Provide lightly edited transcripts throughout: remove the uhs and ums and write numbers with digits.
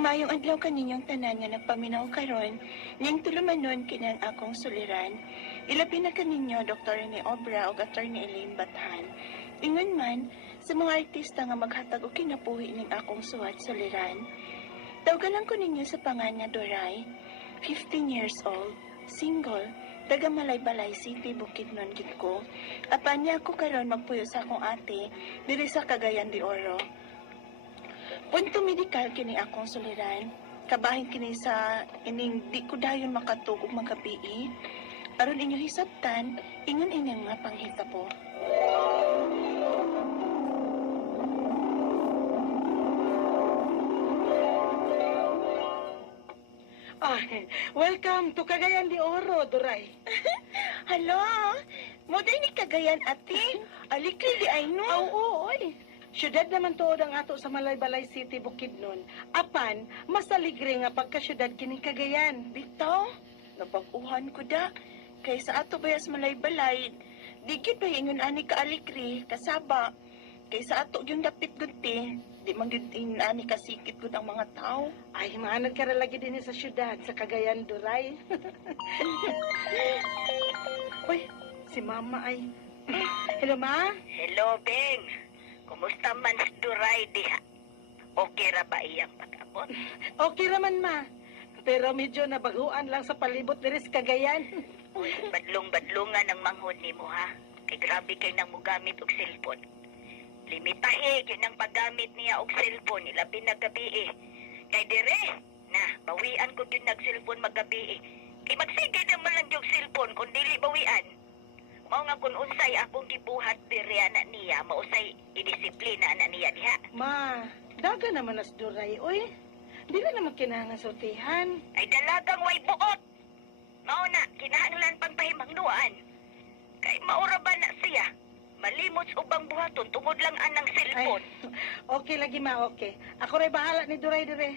Mayong adlaw kaninyong tanan nga nagpaminaw karon, ning tulumanon kinang akong suliran. Ilabi na kaninyo Dr. Rene Obra o Attorney Elaine Bathan. Ingon man sa mga artista nga maghatag og kinabuhi ning akong suwat suliran. Tawgalan ko ninyo sa pangan nga Doray, 15 years old, single, taga Malaybalay City, Bukidnon gid ko. Apan niya ako karon magpuyo sa akong ate diri sa Cagayan de Oro. Punto medikal kini akong suliran. Kabahin kini sa ining di ko dayon makatug og magabii. Aron inyo hisabtan, ingon inyong nga panghitabo. Welcome to Cagayan de Oro, Doray. Hello? Mo ni Cagayan ate? Alikli di ay no? Oo, oy. Syudad naman tuod ang ato sa Malaybalay City, Bukidnon. Apan, mas aligre nga pagkasyudad kining Cagayan. Bitaw, nabaguhan ko da. Kay sa ato bayas Malaybalay, digit ba ingon ani ka alikri, kasaba. Kay sa ato yung dapit gunti, di man gyud ani kasikit gud ang mga tao. Ay, maanad ka ra lagi din sa syudad, sa Cagayan, Doray. Uy, si Mama ay... Hello, Ma? Hello, Beng. Kumusta man si Duray diha? Okay ra ba iyang pag-abot? Okay raman, Ma. Pero medyo nabaguan lang sa palibot diri sa Cagayan. Uy, badlong-badlungan ang manghod nimo ha. Kay grabe kay nang mugamit og cellphone. Limitahe yun ang paggamit niya og cellphone ilabi na gabi eh. Kay dire, na, bawian ko yun nag-cellphone magabi eh. Kay magsigay naman lang yung cellphone kung dili bawian. Mao nga kung unsay akong gibuhat diri ana niya, mausay idisiplina ana niya diha. Ma, daga naman as Doray, oy. Dili naman kinahanglan sultihan. Ay dalagang way buot. Mao na, kinahanglan pang pahimangnuan. Kay maura ba na siya? Malimot sa ubang buhaton tungod lang anang cellphone. Okay lagi, Ma, okay. Ako rin bahala ni Doray dire.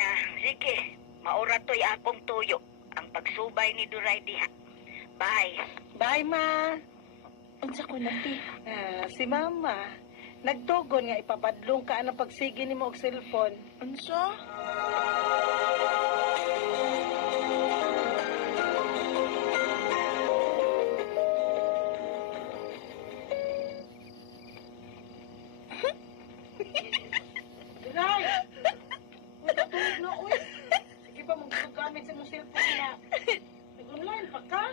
Na, sige. Maura to'y akong tuyo. Ang pagsubay ni Duray diha. Bye. Bye, Ma. Unsa ko na ti? Si Mama, nagtugon nga ipapadlong ka ang pagsigi ni mo og cellphone. Unsa? Doray! Uy, natulog na, uy. Sige pa, magkagamit sa mong cellphone na. Nag-online pa ka?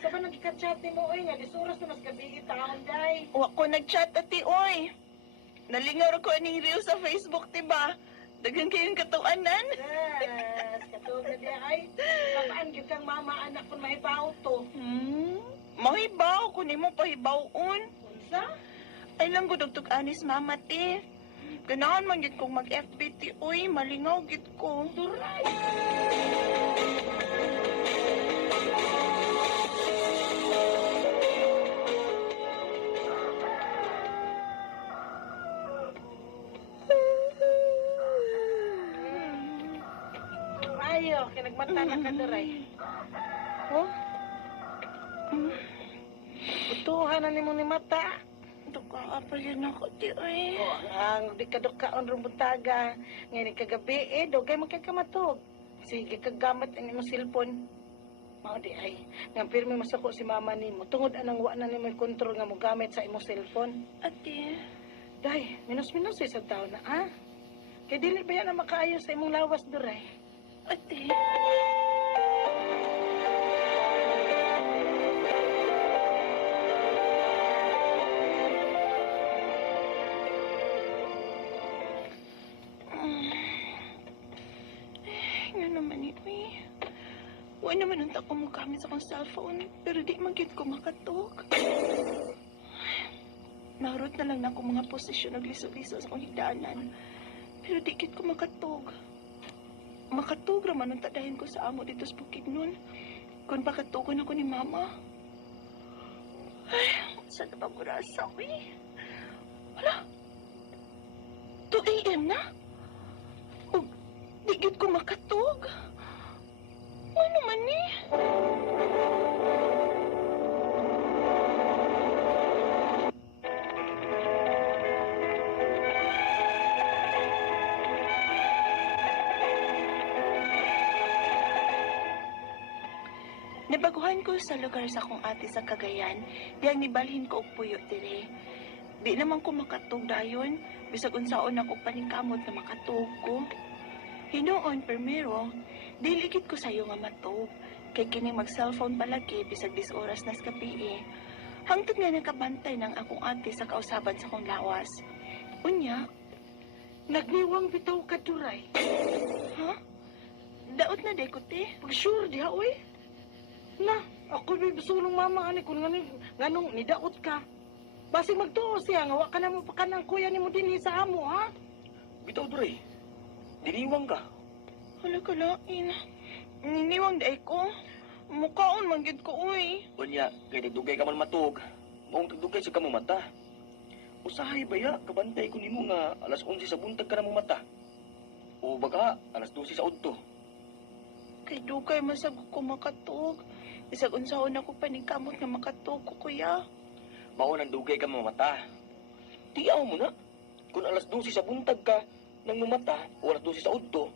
Sa ba nagkika-chat ni mo, uy, nga disuras na mas gabi taon, day. Wa ko nag-chat ati oy. Nalingaw ko ning reel sa Facebook, tiba? Dagan kayong katuanan. Yes, katulad na diya, ay. Kapaan gyud kang mama, anak kung mahibaw to. Mahibaw ko nimo pahibawon. Unsa? Ay lang gud og anis mama ti. Ganahan man gid kong mag-FB ti oy, malingaw gid ko. Doray! Ayo, kinagmata na ka, Doray. Oh? Utuhan na ni mo ni mata. Duka apa yun ako ti oy. Oh, ang di ka dukaon rin buntaga. Ngayon kagabi dogay magkakamatog. Sige, kagamit ang imong cellphone. Mao di ay. Nga pirmi masako si mama nimo. Tungod anang wa na nimo kontrol nga mo gamit sa imong cellphone. Ate, Day, minus-minus sa taon na, ah? Kaya dili ba yan na makaayo sa imong lawas, Doray? ate. Nga naman ni Uy. Huwag naman ang tako mo gamit sa kong cellphone, pero di magit ko makatog. Narot na lang na ako mga posisyon ng liso-liso sa kong higdaanan, pero di kit ko makatog. Makatog raman ang tadahin ko sa amo dito sa bukid nun. Kung pakatugon ako ni mama. Ay, saan na ba ko rasa, Uy? Wala. 2 a.m. na? O, di gid ko makatog. Ano man ni? Nabaguhan ko sa lugar sa akong ate sa Cagayan, diyang nibalhin ko og puyo dire. Di naman ko makatug dayon, bisag unsaon ako paningkamot na makatug ko. Hinoon permero, diligid ko sayo nga matug, kay kini mag-cellphone palagi bisag 10 oras nas kapi. Hangtod nga nakabantay ng akong ate sa kausaban sa akong lawas. Unya, Nagniwang bitaw ka, Duray. ha? Daot na day ko te. Pag-sure diha, oy. Na, ako may busulong mama, ani, kung nganong nidaot ka. Basig magtuo siya, nga wa ka na mo pa kanang kuya ni mo din sa amo, ha? Bitaw, Duray. Diniwang ka. Hala ka lain. Niniwang day ko. Mukaon man gid ko uy. Unya, kay nagdugay ka man matug. Maong tagdugay sa kamo mata. Usahay baya, kabantay ko nimo nga alas 11 sa buntag ka na mo mata. O baka, alas 12 sa udto. Kay dugay masag ko makatug. Bisag unsaon ako paningkamot nga makatug ko kuya. Mao nang dugay ka mo mata. Tiyaw mo na. Kung alas 12 sa buntag ka nang mumata o alas 12 sa udto,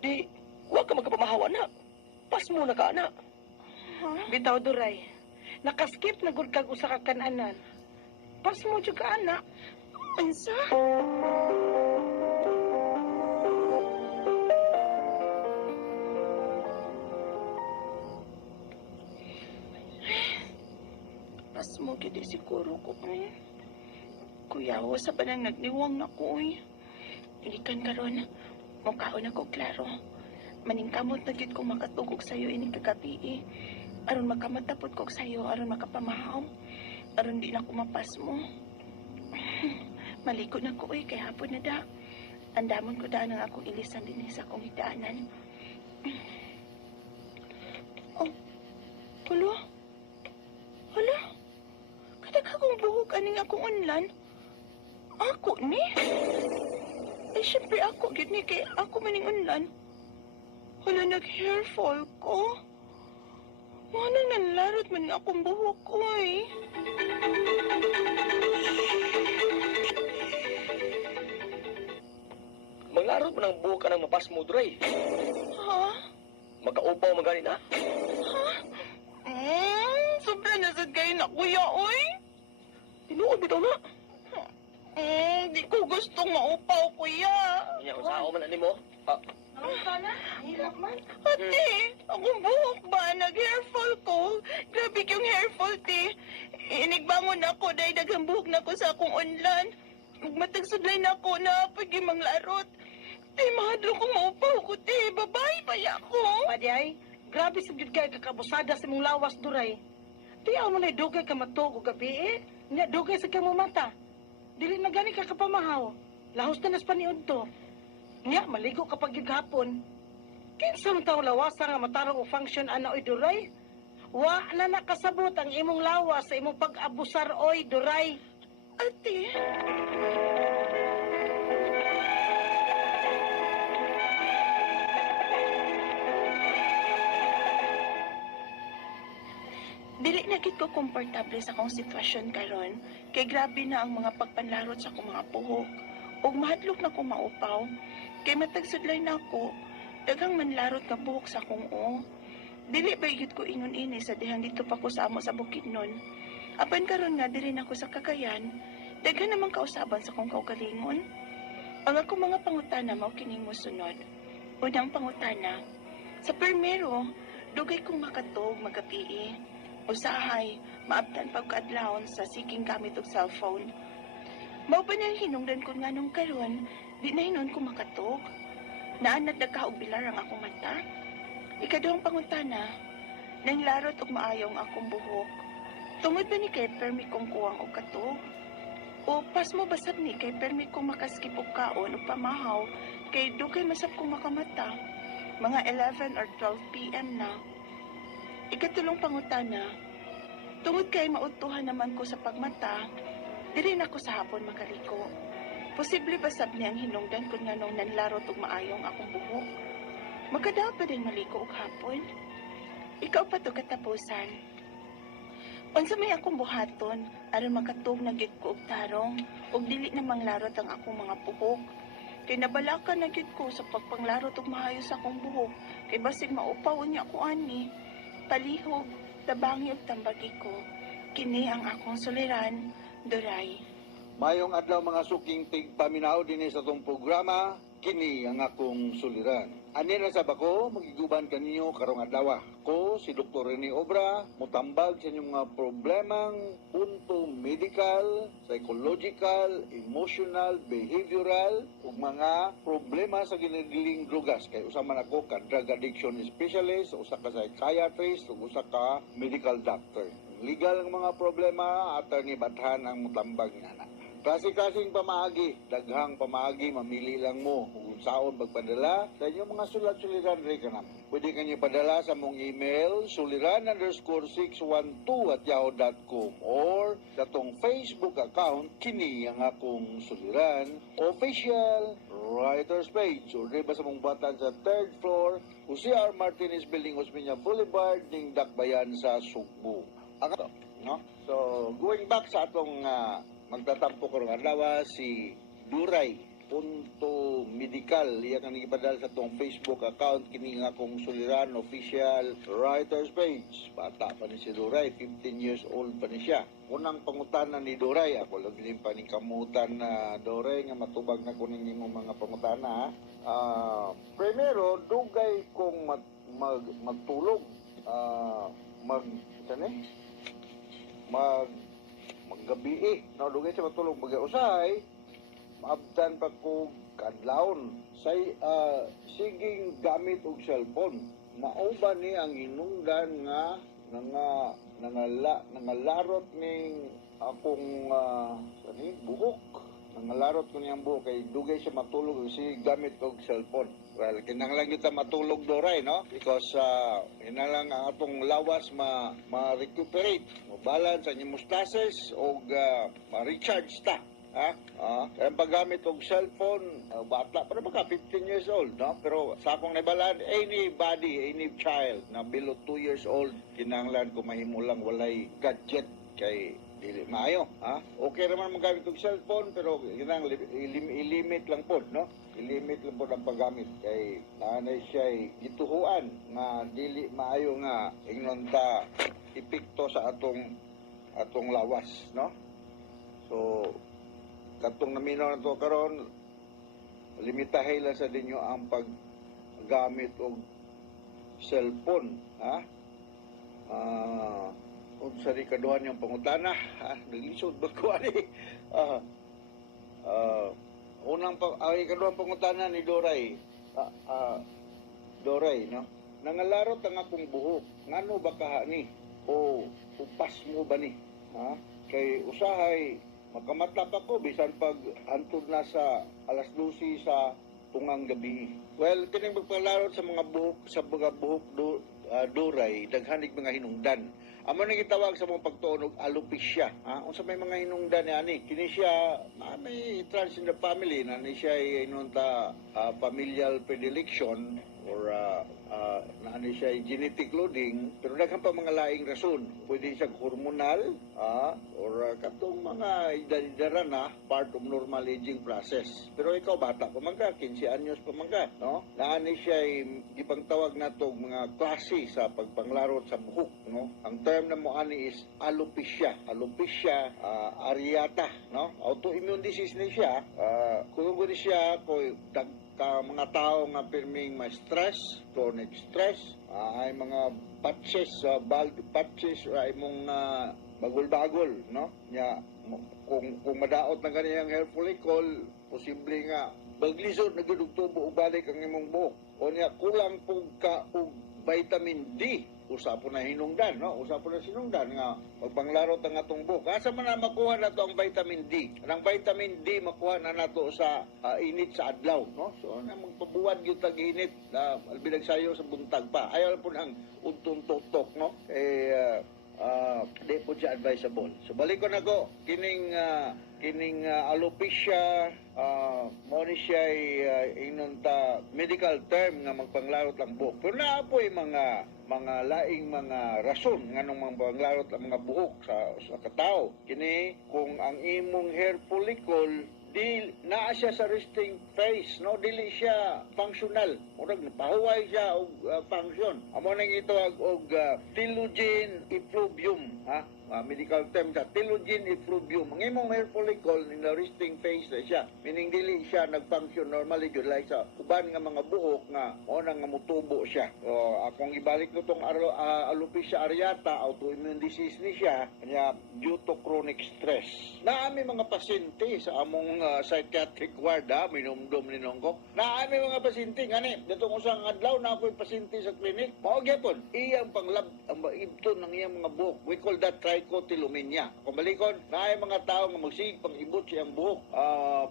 di, huwag ka magkapamahawa na. Pas mo na ka, na. Ha? Bitaw, Duray. Nakaskip na gud kag usa ka kananan. Pas mo jud ka, anak. Unsa? Pas mo gid siguro ko eh. Kuya, wa sa panang nagniwang na ko eh. Ilikan karon, mukhaon ako klaro. Maningkamot na gid ko makatugog sa'yo ini kagabi eh. Aron makamatapot ko sa'yo, aron makapamahaw. Aron di na ko mapas mo. Maliko na ko kay hapon na da. Andamon ko daan ang akong ilisan din sa akong higdaanan. Oh, hulo? Hala? Kadag akong buhok aning akong unlan? Ako ni? Eh, syempre ako, gid ni kay ako maning unlan. Hala, nag-hair fall ko. Manang nanlarot man akong buhok ko eh. Manglaro mo ng buhok ka ng mapas mo, Duray. Ha? Magkaupaw magani na. Sobra na sad kayo na kuya, oy. Tinuod bitaw na. Di ko gustong maupaw, kuya. Kanya, usao man ani mo. Ah, Ano ka na? Hirap man. Ate, akong buhok ba? Nag-hair fall ko. Grabe yung hair fall, te. Inigbangon ako dahil daghang buhok na ko sa akong unlan. Magmatagsudlay na ako na pagimang larot. Te, mahadlo kong maupaw ko, te. Babae pa ya ko. Padi ay, grabe sa jud kay kakabusada sa mong lawas, Duray. Tiyaw mo na dugay ka matog o gabi eh. Nya dugay sa kamo mata. Dili na gani ka kapamahaw. Lahos na nas paniud to. Nya maligo kapag gyud hapon. Kinsa man taw lawasa nga matarong o function ana oy Duray? Wa na nakasabot ang imong lawas sa imong pag-abusar oy Duray. Ate, dili na gid ko komportable sa akong sitwasyon karon, kay grabe na ang mga pagpanlarot sa akong mga puhok. Ug mahadlok na ko maupaw, kay matagsudlay na ako, daghang manlarot nga buhok sa akong o. Dili ba gid ko ingon ini sa dihang dito pa ko sa amo sa Bukidnon. Apan karon nga diri na ko sa Cagayan, daghan namang kausaban sa akong kaugalingon. Ang akong mga pangutana mao kining mosunod. Unang pangutana, sa permero, dugay kong makatog magabii. Usahay, maabtan pagkaadlawon sa seeking gamit og cellphone. Mao ba nang hinungdan ko nga nung karon, di na hinon ko makatog. Naanad nagkaog bilar ang akong mata. Ikaduhang pangutana, nang larot og maayong akong buhok. Tungod ba ni kay permi kong kuwang og katog? O pas mo basab ni kay permi kong makaskip og kaon o pamahaw kay dugay masab kong makamata. Mga 11 or 12 p.m. na. Ikatulong pangutana, tungod kay mautuhan naman ko sa pagmata, dili na ko sa hapon makaliko. Posible ba sab niyang hinungdan kung nga nung nanlarot og maayong akong buhok? Magkadaw pa din maliko og hapon? Ikaw pa to katapusan. Unsa may akong buhaton, aron makatug na gid ko og tarong, ug dili na manglarot ang akong mga buhok. Kay nabalakan na gid ko sa pagpanglarot og maayo sa akong buhok, kay basig maupaw niya ako ani. palihog, tabangi ug tambagi ko. Kini ang akong suliran, Duray. Mayong adlaw mga suking tigpaminaw dinhi sa tong programa, kini ang akong suliran. Ani na sa bako, magiguban kaninyo karong adlaw. Ko si Dr. Rene Obra, mutambag sa inyong mga problemang punto medical, psychological, emotional, behavioral ug mga problema sa ginagiling drugas. Kay usa man ako ka drug addiction specialist, usa ka psychiatrist, ug usa ka medical doctor. Legal ang mga problema, attorney Bathan ang mutambag nana. Klase-klaseng pamaagi, daghang pamaagi, mamili lang mo kung saan magpadala sa inyong mga sulat-suliran rin ka naman. Pwede kanyo padala sa mong email, suliran_612@yahoo.com or sa tong Facebook account, kini ang akong suliran, official writer's page. O diba sa mong batan sa 3rd floor, Jose R. Martinez Building, Osmeña Boulevard, ning Dakbayan sa Sugbo. Ang ito, no? So, going back sa atong magtatampo karong adlaw si Duray punto medical iya kang ipadal sa tong Facebook account kini nga akong suliran official writer's page. Bata pa ni si Duray, 15 years old pa ni siya. Unang pangutana ni Duray, ako lang din pa ni kamutan na Duray nga matubag na kunin nimo mga pangutana. Primero, dugay kong magtulog maggabi no dugay sa matulog mag-usay maabtan pa ko kadlawon say siging gamit og cellphone mao ba ni ang hinungdan nga nangalarot ning akong buhok nangalarot ko niyang buhok kay dugay siya matulog si gamit og cellphone. Well, kinahanglan kita matulog Doray, no? Because lang ang atong lawas ma-recuperate, ma-balance ang hemostasis o ma-recharge ta. Kaya paggamit og cellphone, bata pa naman ka, 15 years old, no? Pero sa akong nabalaan, anybody, any child na below 2 years old, kinahanglan ko mahimulang walay gadget kay dili maayo, Okay naman magamit og cellphone pero kinahanglan i-limit lang pod, no? I-limit lang po ang paggamit kay nanay siya gituhuan na dili maayo nga ingnon ta epekto sa atong lawas, no? So katong naminaw na to karon limitahay lang sa dinyo ang paggamit og cellphone, kung sa rikaduhan yung pangutana, naglisod ba ko ani? Ikaduhang pangutana ni Doray, Doray, no? Nangalarot ang akong buhok, ngano ba kaha ni? O upas mo ba ni? Kay usahay, makamatap ako, bisan pag antod na sa alas 12 sa tungang gabi. Well, kining magpalarot sa mga buhok, Doray, daghanig mga hinungdan. Amo nang gitawag sa mga pagtuon og alopecia. Unsa may mga hinungdan ni ani? Kini siya may trans in the family na ni siya inunta familial predilection or na siya genetic loading pero daghan pa mga laing rason. Pwede siya hormonal or katong mga edad na part of normal aging process. Pero ikaw bata pa man ka, 15 anyos pa man ka, no? Naani siya gipangtawag nato mga klase sa pagpanglarot sa buhok, no? Ang term na mo ani is alopecia areata, no? Autoimmune disease ni siya. Kung gud siya ko mga tao nga pirming may stress, chronic stress, ay mga patches, bald patches, ay mong bagol-bagol, no? Kung madaot na ganiyang hair follicle, posible nga baglisod na gidugtubo og balik ang imong buhok. O niya kulang pug ka og vitamin D. Usa po na hinungdan, no? Usa po na sinungdan nga magpanglarot ang atong buhok. Asa man na makuha nato ang vitamin D? Ang vitamin D makuha na nato sa init sa adlaw, no? So na magpabuwad gyud tag init na binagsayo sa buntag pa. Ayaw po nang untong tutok, no? Di po siya advisable. So balik ko na ko kining alopecia mo ni siya inon ta medical term nga magpanglarot ang buhok. Pero naa po mga laing mga rason nganong magpanglarot ang mga buhok sa katao. Kini kung ang imong hair follicle di naa siya sa resting phase, no? Dili siya functional. Murag napahuway siya og function. Amo nang ito og telogen effluvium, ha? Medical term sa telogen effluvium. Ang imong hair follicle in the resting phase na siya. Meaning dili siya nag-function normally jud like sa uban nga mga buhok nga mo nang nga mutubo siya. So, akong ibalik ko tong alopecia areata, autoimmune disease ni siya, kanya due to chronic stress. Naami mga pasyente sa among psychiatric ward, minumdum ni nongko. Naami mga pasyente ngani datong usang adlaw na ako'y pasyente sa clinic. Mao gyapon iyang panglab ang ibton ng iyang mga buhok. We call that trichotillomania. Kung balikon, naay mga tao nga magsig pang ibot siyang buhok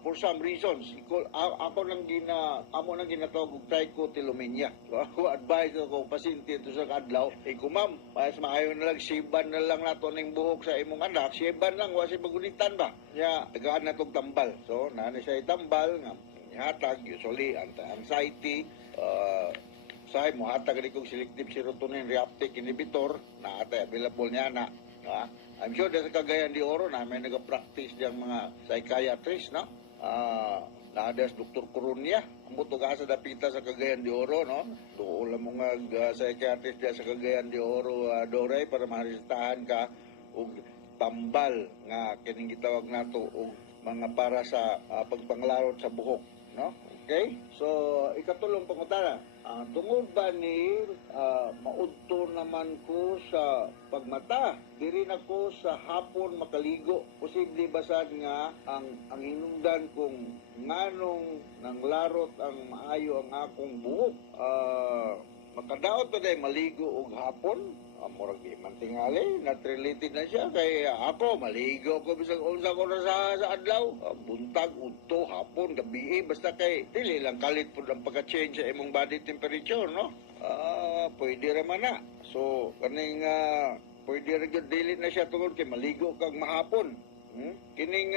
for some reasons. Amo nang ginatawag og trichotillomania. So ako advise ako pasyente to sa adlaw, kung ma'am, mas maayo na lang siban na lang nato ning buhok sa imong anak, siban lang wa siya magunitan ba. Ya, tagaan na tong tambal. So nani siya tambal nga hatag usually anxiety, say mo hatag ni kong selective serotonin reuptake inhibitor na ata available niya na. I'm sure sa Cagayan de Oro na may nag-practice diyang mga psychiatrist, no? Naadas Dr. Corunia, ang butuga sa dapita sa Cagayan de Oro, no? Doon lang mga psychiatrist diya sa Cagayan de Oro, Doray, para maresitahan ka og tambal nga kining gitawag nato og mga para sa pagpanglarot sa buhok, no? Okay? So, ikatulong pangutana. Tungod ba ni maudto naman ko sa pagmata? Diri na ko sa hapon makaligo. Posible ba sad nga ang hinungdan kung nganong nanglarot ang maayo ang akong buhok? Makadaot pa day maligo og hapon? Murag di man tingali, not related na siya. Kay ako, maligo ko bisag unsa ko na sa adlaw. Buntag, udto, hapon, gabi, basta kay dili lang kalit po ang pagka-change sa imong body temperature, no? Pwede raman na. So, kaning pwede rin yun, dili na siya tungod kay maligo kag mahapon. Kining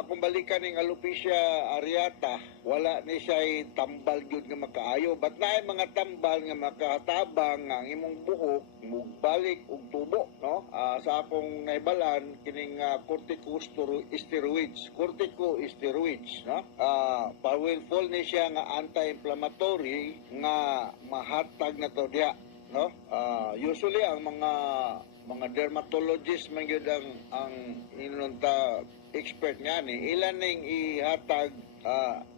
akong balikan ning alopecia areata, wala ni siya tambal gyud nga makaayo. But naay mga tambal nga makatabang nga ang imong buhok mugbalik og tubo, no? Sa akong naibalan kining corticosteroids, no? Powerful ni siya nga anti-inflammatory nga mahatag na to diha, no? Usually ang mga dermatologist man gyud ang inunta expert nga ni ilan ning ihatag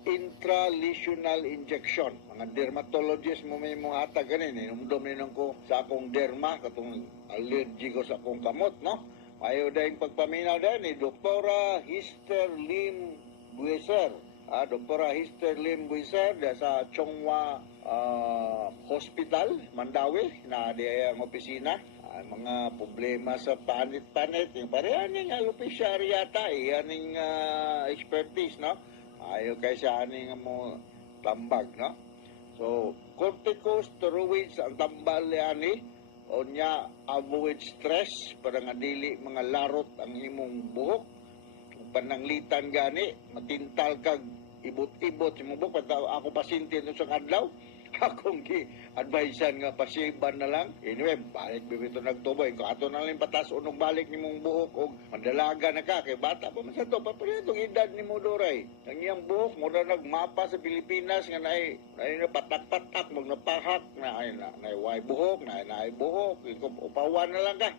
intralesional injection. Mga dermatologist mo may mga hatag ganin, inumdum ninong ko sa akong derma katong allergy ko sa akong kamot, no? Ayaw dahil pagpaminaw dahil ni Doktora Hister Lim Bueser. Doktora Hister Lim Bueser sa Chonghua Hospital, Mandawi, na di ang opisina. Mga problema sa panit-panit, yung parehan ng alopecia areata, yaning expertise, no? Ayaw kay sa aning mo tambag, no? So, corticosteroids ang tambal yani, o niya avoid stress, para nga dili mga larot ang imong buhok, pananglitan gani, matintal kag ibot-ibot, yung buhok, ako pasinti no sa adlaw, akong gi-advisean nga pasiban na lang. Anyway, balik bibito nagtuboy. Kung ato na lang patas unong balik ni mong buhok o mandalaga na ka. Kay bata pa man sa to. Papalit itong edad ni mo, Doray. Ang iyang buhok, mura nagmapa sa Pilipinas nga na patak-patak, magnapahak, na way buhok, na buhok. Upawan na lang ka.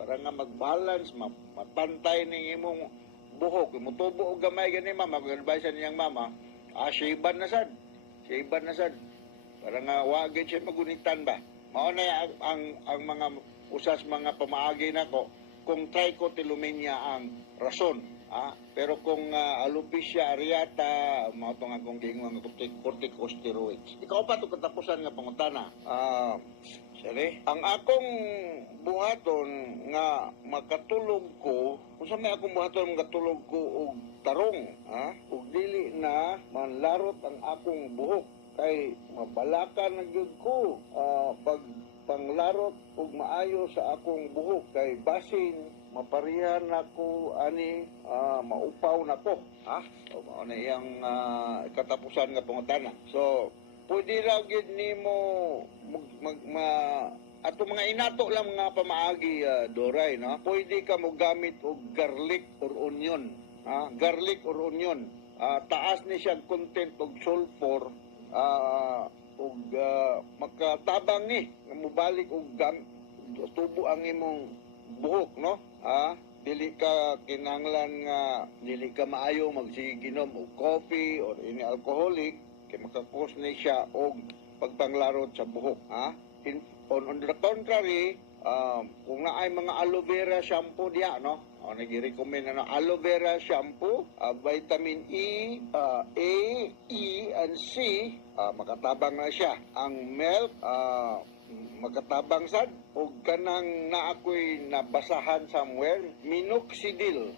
Para nga mag-balance, mapantay ng imong buhok. Mutubo o gamay gani, mama. Mag-advisean niyang mama, shaban na sad. Shaban na sad. Para nga wagin siya magunitan ba. Mao na ang mga usas mga pamaagi nako kung trichotillomania ang rason. Pero kung alopecia areata, mao tong akong gingon nga corticosteroids. Ikaw pa to katapusan nga pangutana. Sorry. Ang akong buhaton nga makatulog ko, kung sa may akong buhaton makatulog ko og tarong, ug dili na manlarot ang akong buhok. Kay mabalakan na gyud ko pag panglarot ug maayo sa akong buhok kay basin maparihan ako ani maupaw na ko, o mao na iyang katapusan nga pangutana. So pwede ra gyud nimo ato mga inato lang nga pamaagi, Doray, no? Pwede ka mo gamit og garlic or onion, garlic or onion. taas ni siyang content og sulfur, ug makatabang ni nga mobalik og tubo ang imong buhok, no? Dili ka kinahanglan nga dili ka maayo magsiginom og coffee or any alcoholic kay makakos ni siya og pagpanglarot sa buhok, on the contrary, kung naay mga aloe vera shampoo diya, no? Nag-recommend na aloe vera shampoo, vitamin E, A, E, and C, makatabang na siya. Ang milk, makatabang sad, o kanang naakoy nabasahan somewhere, minoxidil,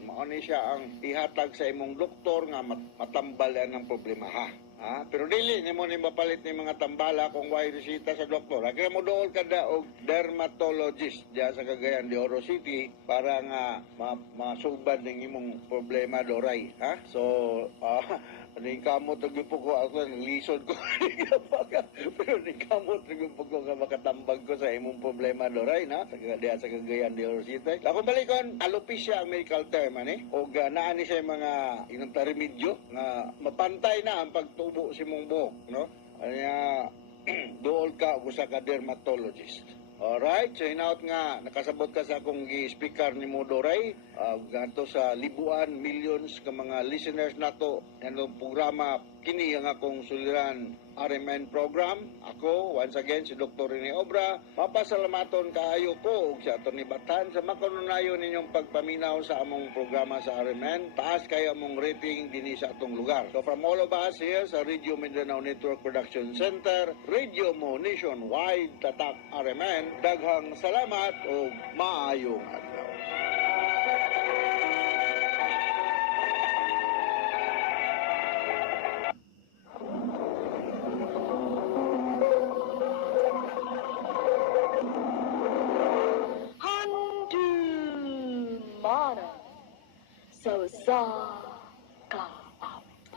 mao ni siya ang ihatag sa imong doktor nga matambal yan ang problema, pero dili nimo ni mapalit ni mga tambala kung way resita sa doktor. Kaya mo dool kada og dermatologist diya sa Cagayan de Oro City para nga masubad ning imong problema doray, So, ning kamot og po ko ako lisod ko pero ning kamot og po ko nga makatambag ko sa imong problema doray na diya sa Cagayan de Oro City. Ako balikon alopecia ang medical term og naa ni siya mga inong remedyo nga mapantay na ang pagtubo sa imong buhok, no? Kaya dool ka usa ka dermatologist. Alright, so hinaut nga nakasabot ka sa akong gi-speaker ni mo Doray, ganto sa libuan, millions ka mga listeners nato ang programa kini ang akong suliran RMN program. Ako once again si Dr. Rene Obra, mapasalamaton kaayo ko ug sa Atty. Batan sa makanunayon ninyong pagpaminaw sa among programa sa RMN. Taas kayo among rating dinhi sa atong lugar. So from all of us here sa Radio Mindanao Network Production Center, Radio Mo Nationwide, Tatak RMN, daghang salamat ug maayong adlaw.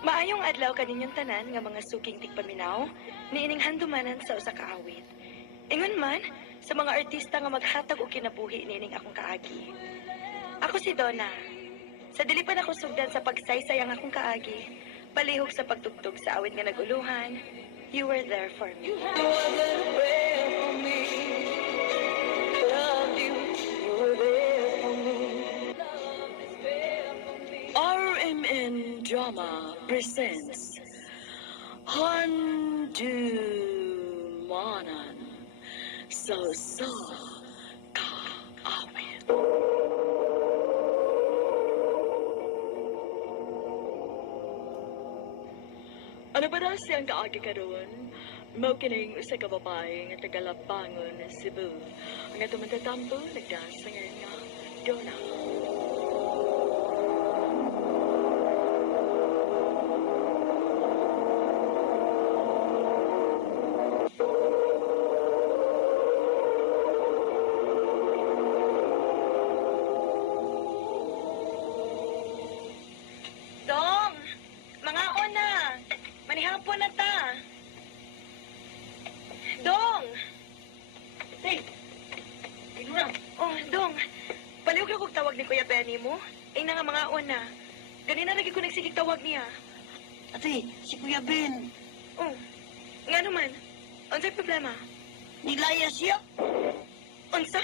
Maayong adlaw kaninyong tanan nga mga suking tigpaminaw, niining handumanan sa usa ka awit. Ingon man sa mga artista nga maghatag og kinabuhi niining akong kaagi. Ako si Donna. Sa dili pa nako sugdan sa pagsaysay ang akong kaagi, palihog sa pagtugtog sa awit nga naguluhan, You Were There For Me. RMN Drama presents Handumanan sa kaawit. Ano ba na siyang kaagi karon? Mao kining usa ka babae nga taga Lapangon, Cebu. Ang atong matatampo nagdasangan nga Donna. Dong! Mga ona! Manihapon na ta! Dong! Hey! Inura! Oh, Dong! Palihog lang kong tawag ni Kuya Benny mo. Ay na nga mga ona. Ganina lagi ko nagsigig tawag niya. Ate, si Kuya Ben, Oh, nga naman. Unsay problema? nilaya siya. Unsa?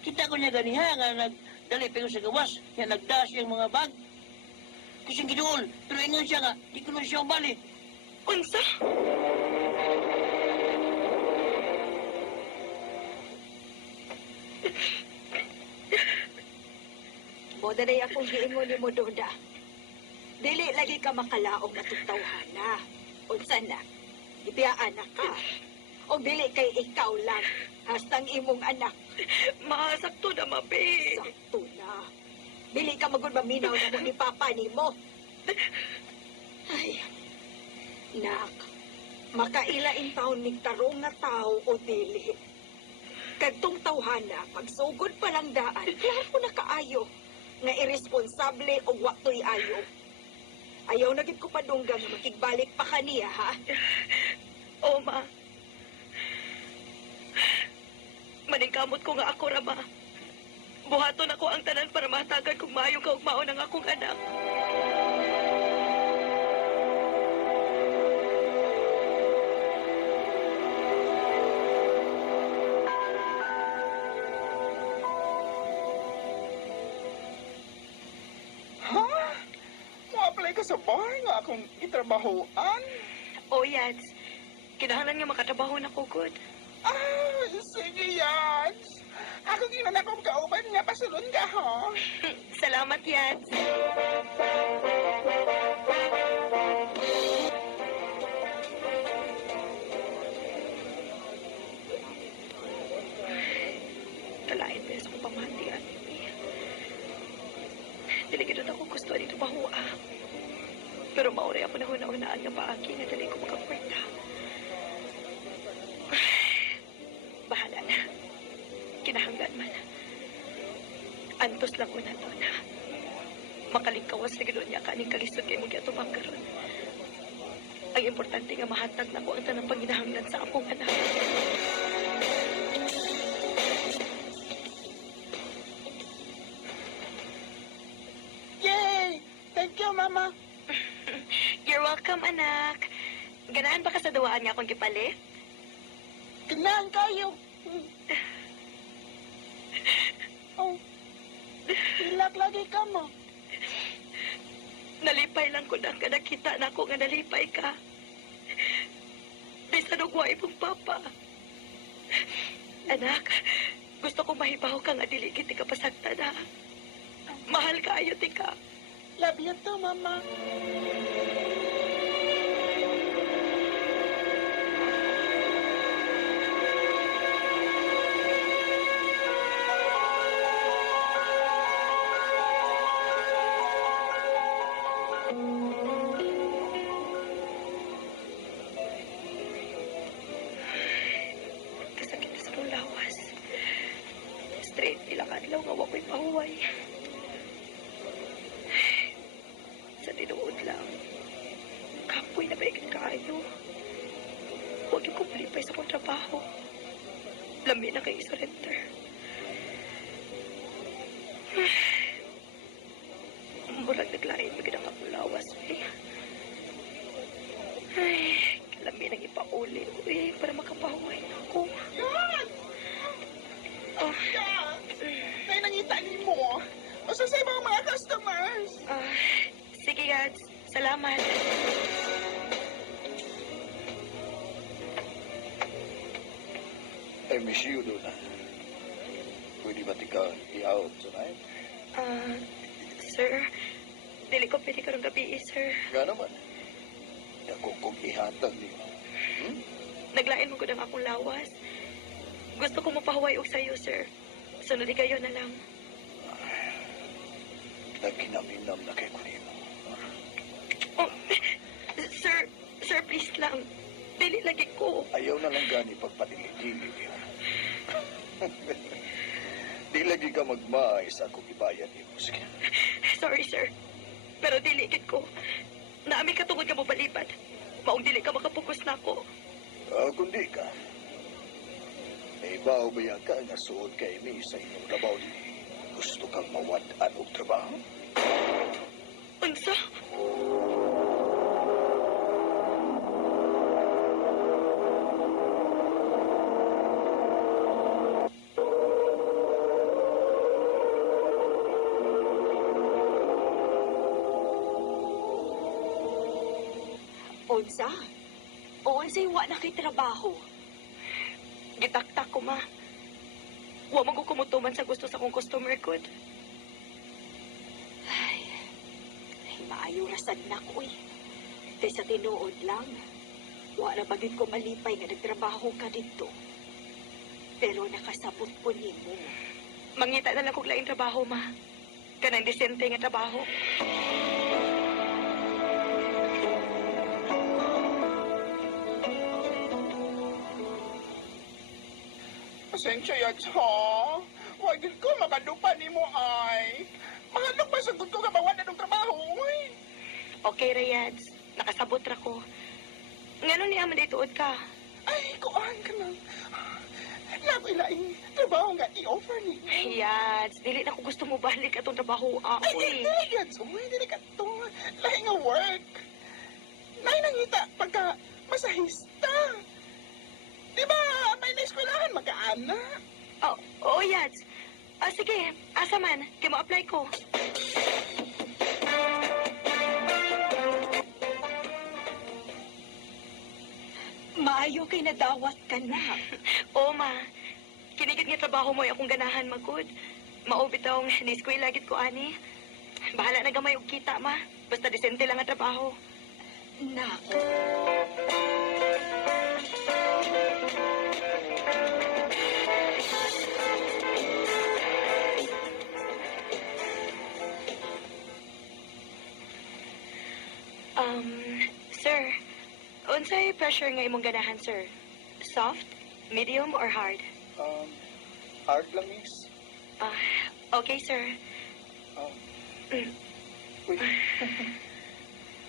Kita ko niya ganiha nga nagdali pero sa gawas, kaya nagdash yung mga bag. Kusing gidool, pero ingon siya nga, di ko na siya balik. Unsa? Mo na akong giingon ni mo, Donna. Dili lagi ka makalaog na tawhana. Unsa na? Ibiyaan na ka. O dili kay ikaw lang. Hastang imong anak. Masakto na, mabe. Sakto na. Dili ka magud maminaw na mo ni Papa ni mo. Ay, nak. Makailain taon ning tarong na tao o dili. Kadtong tawhana, pagsugod pa lang daan, klaro na kaayo nga irresponsable o waktoy ayo. Ayaw na gid ko padunggang makigbalik pa kaniya, ha? O, ma. Maningkamot ko nga ako, Rama. Buhaton ako ang tanan para matagan kung maayong kaugmaon ang akong anak. bar nga akong itrabahoan. O, Yads. Kinahanglan nga makatrabaho na ko, good. Ah, sige, Yads. Ako ginan akong kauban nga pasulon ka, ha? Salamat, Yads. Kalain pa sa kong pamatian. Dili gid ako gusto ni trabaho Pero mauri ako na huna-hunaan nga paagi nga dali ko makakwarta. Bahala na. Kinahanglan man. Antos lang una to na. Makalingkawas na gano'n niya kaning kalisod kay mong atubang karon. Ang importante nga mahatag na ko ang tanang panginahanglan sa akong anak. Yay! Thank you, Mama. You're welcome, anak. Ganahan ba ka sa duwaan nga akong gipali? Ganahan kayo. Oh, hilak lagi ka mo. Nalipay lang ko na nga nakita na ako nga nalipay ka. Bisan og way mong papa. Anak, gusto ko mahibaw ka nga dili kiti ka pasagta na. Mahal ka ayo tika. Love you too, Mama. Kasakit sa kong lawas. Straight ilang adlaw nga wako'y pahuway. Sa tinuod lang, kapoy na baigit kaayo. Huwag yung kumalipay sa kong trabaho. Lami na kay surrender. Murag naglain magiging ang akong lawas, eh. Ay, lami nang ipauli, eh, para makapahuway na ako. Yan! Oh, Yan! Nay, nangita ni mo. O sa mga customers. sige, Yads. Salamat. I miss you, Luna. Pwede ba tika i-out tonight? Sir, dili ko pwede karong gabi, sir. Nga naman. Ako kong ihatag niyo. Naglain mo ko ng akong lawas. Gusto ko mapahuway og sayo, sir. Sunod kayo na lang. Nagkinaminam na kay Kunino. Oh, sir, please lang. Dili lagi ko. Ayaw na lang gani pagpadili-dili niyo. Di lagi ka magmaay sa akong ibayan niyo. Sige. Sorry, sir. Pero dili gid ko. Naami ka tungod ka mo balibad. Maong dili ka makapokus na ako. Kundi ka. May baobaya ka nga suod kay mi sa inyong labaw ni. Gusto kang mawad-an og trabaho? Unsa? Unsa? O unsay wa na kay trabaho? Gitaktak ko, ma. Wa man ko kumutuman sa gusto sa akong customer good. Ay, maayo rasad na ko eh. Kay sa tinuod lang, wa na bagid ko malipay nga nagtrabaho ka dito. Pero nakasabot po nimo. Mangita na lang kog laing trabaho, ma. Kanang disente nga trabaho. Pasensya, Yads, ha? Huwag ko makadupa ni mo, ay. Mahalok ba sa ko nga bawan na ng trabaho, ay? Okay, Rayads. Nakasabot ra ko. Ngano niya man dituod ka? Ay, kuan ka lang. Labi laing trabaho nga i-offer ni. Yads, dili na ko gusto mo balik atong trabaho ako Ay, eh. Yads, dili ka to. Lahi nga work. Lahi nangita pagka masahista. Di ba, may na-eskwelahan magkaana? Oh, Yads. Sige, asa man. Kaya mo-apply ko. Maayo kay nadawat ka na. O, ma. Kinigit nga trabaho mo akong ganahan magud. Maubit daw ang niskway lagit ko, ani. Bahala na gamay og kita, ma. Basta disente lang ang trabaho. Nak, Sir, unsay pressure nga imong ganahan, sir? Soft, medium, or hard? Hard lang, miss. Ah, okay, sir. Uy.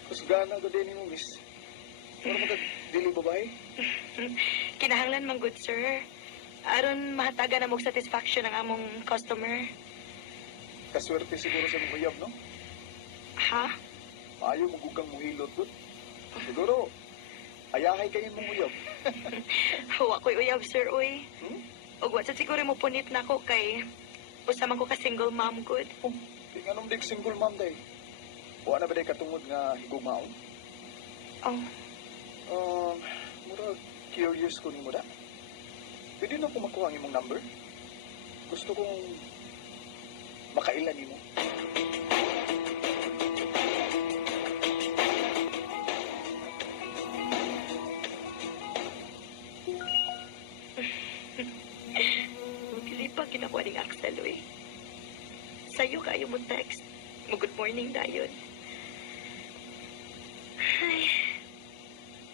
Kusgana ko din mo, miss. Para magdili babae? Kinahanglan man good, sir. Aron mahatagan na mong satisfaction ang among customer. Kaswerte siguro sa mga uyab, no? Ha? Maayo magugang muhilot, good. Siguro, ayahay kayo mong uyab. Wa ko'y uyab, sir, uy. Hmm? Ug wa sa siguro mo punit na ko kay usaman ko ka single mom, good. Tinganom dig single mom day. Wala na ba day katungod nga higumaon? Oh, Mura curious ko ni mo da. Pwede na ko makuha ang imong number? Gusto kong makailan ni mo. dili pa ginakuha ning Axel, uy. Sa'yo kayo mo text. Good morning dayon. Ay,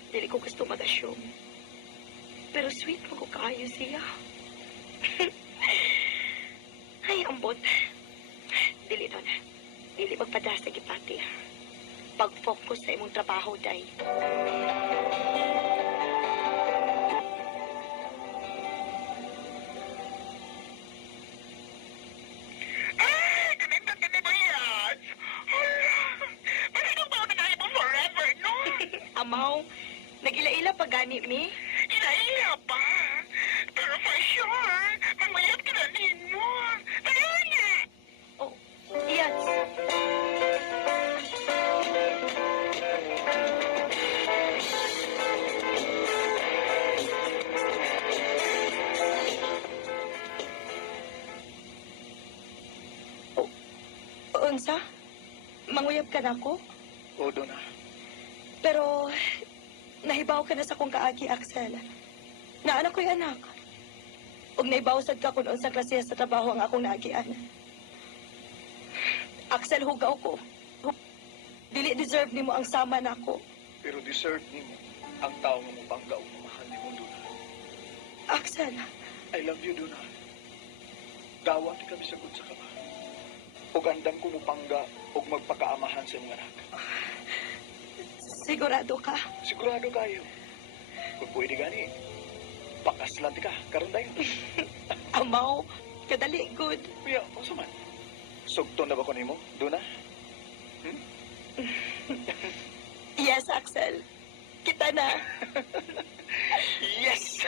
dili ko gusto mag-assume. Pero sweet mo ko kaayo siya. Ay, ambot. Dili nun. Dili magpadasa gipati. Pag-focus sa imong trabaho, day. Ay, kanindot ka ba yan? Hala, masinong ba na mo forever, no? Amaw, nag-ila-ila pa gani mi. Inaiya pa. Pero for sure, mamayat ka na ninyo. Tara na. Oh, yes. Oh, unsa? Manguyab ka na ko? O, doon na. Pero, nahibaw ka na sa kong kaagi, Axel. Naanak ko'y anak. Ug naibawsad ka kung unsang klase sa trabaho ang akong naagian. Axel, hugaw ko. Dili deserve nimo ang sama nako. Pero deserve ni mo ang tao nga mabangga o mamahal ni mo, Duna. Axel, I love you, Duna. Dawa ti kami sagod sa kama. O gandang ko mupangga o magpakaamahan sa mga anak. sigurado ka. Sigurado kayo. Kung pwede gani, pakaslan ti ka, karon tayo. Amaw, kadali good. Kuya, unsa man? Sugton na ba ko nimo, Duna? Yes, Axel. Kita na. Yes!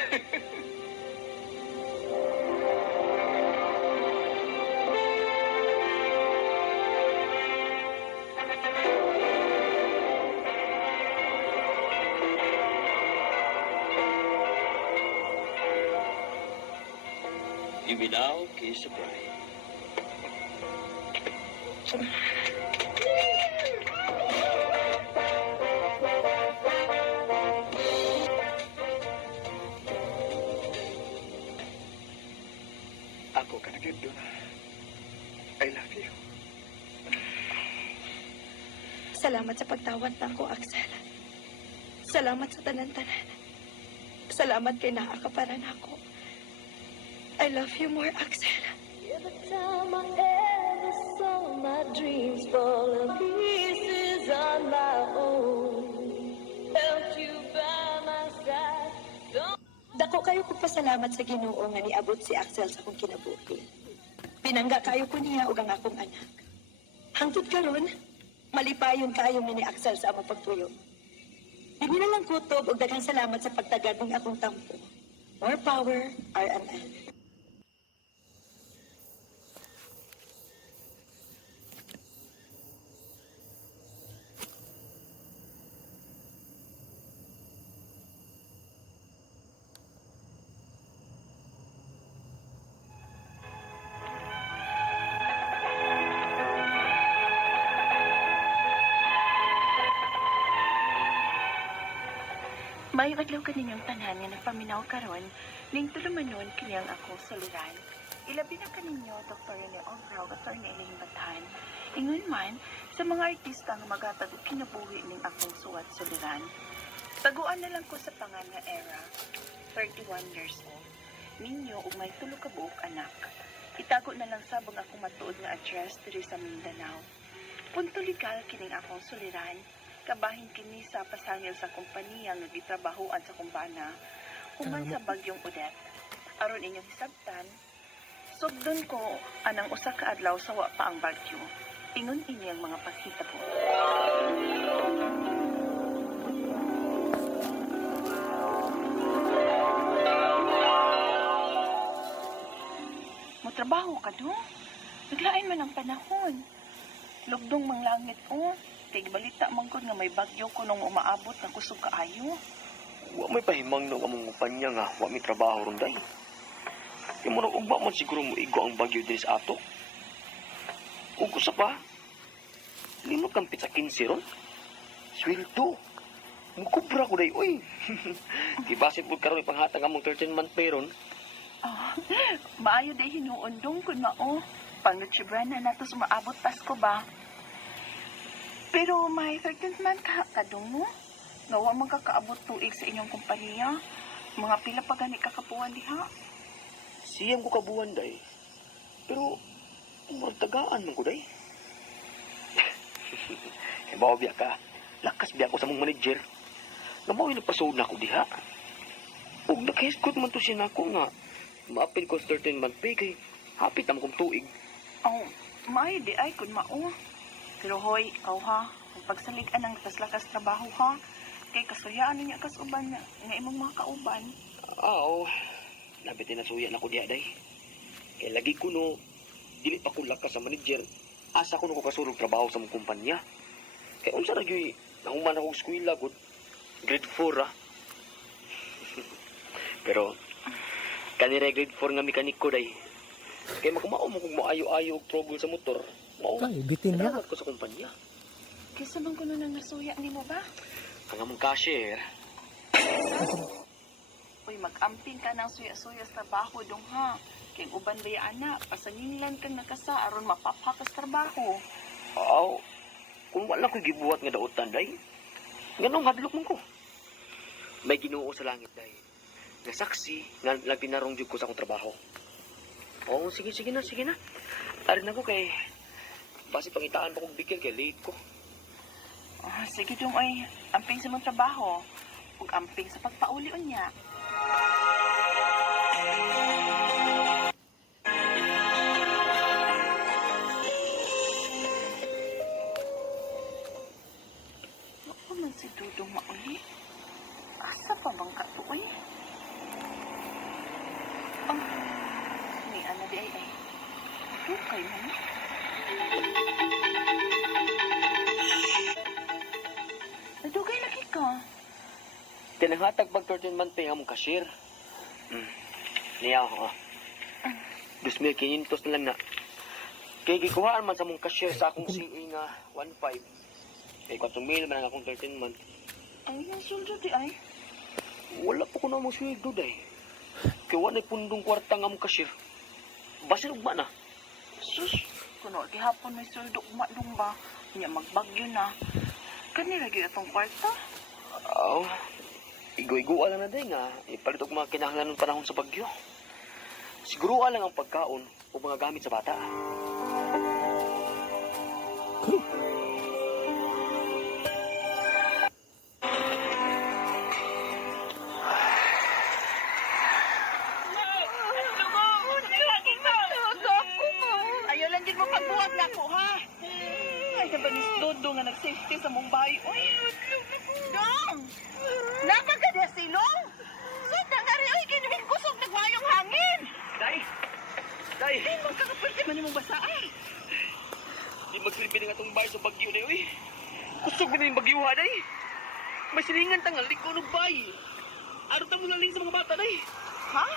You may now kiss the bride. Ako ka na gyud, Duna. I love you. Salamat sa pagtawad na ako, Axel. Salamat sa tanan-tanan. Salamat kay naa ka para nako. I love you more, Axel. Every time I ever saw my dreams fall to pieces on my own, felt you by my side. dako kayo ko pasalamat sa Ginoo nga niabot si Axel sa akong kinabuhi. Pinangga kayo ko niya ug ang akong anak. Hangtod karon, malipayon kayo ni Axel sa among pagtuyo. Hindi na lang kutob ug daghang salamat sa pagtagad ng akong tampo. More power, RMN. Mayong adlaw kaninyong tanan nga nagpaminaw karon, ning tulumanon kini ang akong suliran. Ilabi na kaninyo Dr. Rene Obra ug Dr. Elaine Bathan. Ingon man sa mga artista nga magatag og kinabuhi ning akong suwat suliran. Taguan na lang ko sa pangan nga era. 31 years old. Ninyo ug may tulo ka buok anak. Itago na lang sabang akong matuod nga address diri sa Mindanao. Punto legal kining akong suliran. Kabahin kini sa pasangil sa kompanya nga gitrabahoan sa kumbana human sa bagyong Odette. Aron inyong hisabtan, sugdon ko anang usa ka adlaw sa wa pa ang bagyo. Ingon ini ang mga paghitabo. Motrabaho ka do? Naglain man ang panahon. Lugdong mang langit o. Kay balita man ko nga may bagyo ko nung umaabot na kusog kaayo. Wa may pahimang no among kumpanya nga wa may trabaho ron day. Kaya mo ugba man siguro mo igo ang bagyo diri sa ato. Ug usa pa, limot kang pizza 15 ron. Sweldo. Mukubra ko day, uy. Kibasit po karon ipanghatag among 13-month pay ron. Oh, maayo day hinuundong kun mao. Pangnutsibran na nato sumaabot Pasko ba? Pero may 13th month ka kadong mo. Ngawa man kakaabot tuig sa inyong kompanya. Mga pila pa gani kakapuan diha. Siyang ko kabuan day. Pero, martagaan man ko day. Bawa biya ka. Lakas biya ko sa mong manager. Namaw nagpasood na ako diha. Huwag nakahiskot man to siya na ako nga. Maapin ko sa 13-month pay kay hapit naman kong tuig. Oh, maayo di ay kun mao. Pero hoy, ikaw ha, kung pagsaligan ng lakas trabaho ha, kay kasuyaan niya kasuban nga imong mga kauban. Oo, nabitin na suya na ko diya day. Kaya lagi ko no, dili pa ko lakas sa manager, asa ko no ko kasulog trabaho sa mong kumpanya. Kaya unsa ra gyud nahuman ako sa eskwela gud, grade 4 ah. Pero kanira grade 4 nga mekaniko day. Kaya makumao mo kung maayo-ayo og trouble sa motor. Ay, bitin niya. Salamat ko sa kumpanya. Kisa bang kuno nang nasuya ni mo ba? Ang among cashier. Uy, mag-amping ka ng suya-suya sa trabaho dong ha. Kaya uban ba ya anak, pasanginlan kang nakasa aron mapapakas trabaho. Aw, kung wala ko gibuhat nga dautan day. Ganong hadlok man ko. May Ginoo sa langit day. Nga saksi nga nagpinarong jud ko sa akong trabaho. Oh, sige na. Arin ako kay basi pangitaan pa kong bigyan kay late ko. Oh, sige dong ay, amping sa mong trabaho. Ug amping sa pagpauli unya. Ako man si Dudong mauli. Asa pa bang katuoy? Ang ni ana di ay. Dukay man. Nadugay lagi ka. Kinanghatag pag 13-month pay among cashier. Niya ako. 2,500 na lang na. Kaya gikuhaan man sa mong cashier sa akong CA nga 1,500. Kaya 4,000 man ang akong 13-month. Ang iyong suldo di ay. Wala po ko na mong sweldo day. Kaya wala pundong kwarta nga mong cashier. Basin ugma na. Sus, kuno gihapon may suldo umadong ba? Nya magbagyo na. Kanira gyud atong kwarta. Aw, igo-igo lang na day nga. Ipalit og mga kinahanglan ng panahon sa bagyo. Siguro lang ang pagkaon o mga gamit sa bata. Ayaw lang din mo pagbuhat na ko, ha? Ay, kabanis Dodo nga nag-safety sa Mumbai. Uy, Dong! Napagkada silong! Saan na nga rin? Ay, kinaming kusog nagmayong hangin! Day! Day! Ay, magkakapwerte man yung basaan. Di magsilbi na nga itong bahay sa bagyo na yun. Kusog na yung bagyo ha, day. May silingan tangal, liko ng bahay. Araw mo laling sa mga bata, day. Ha?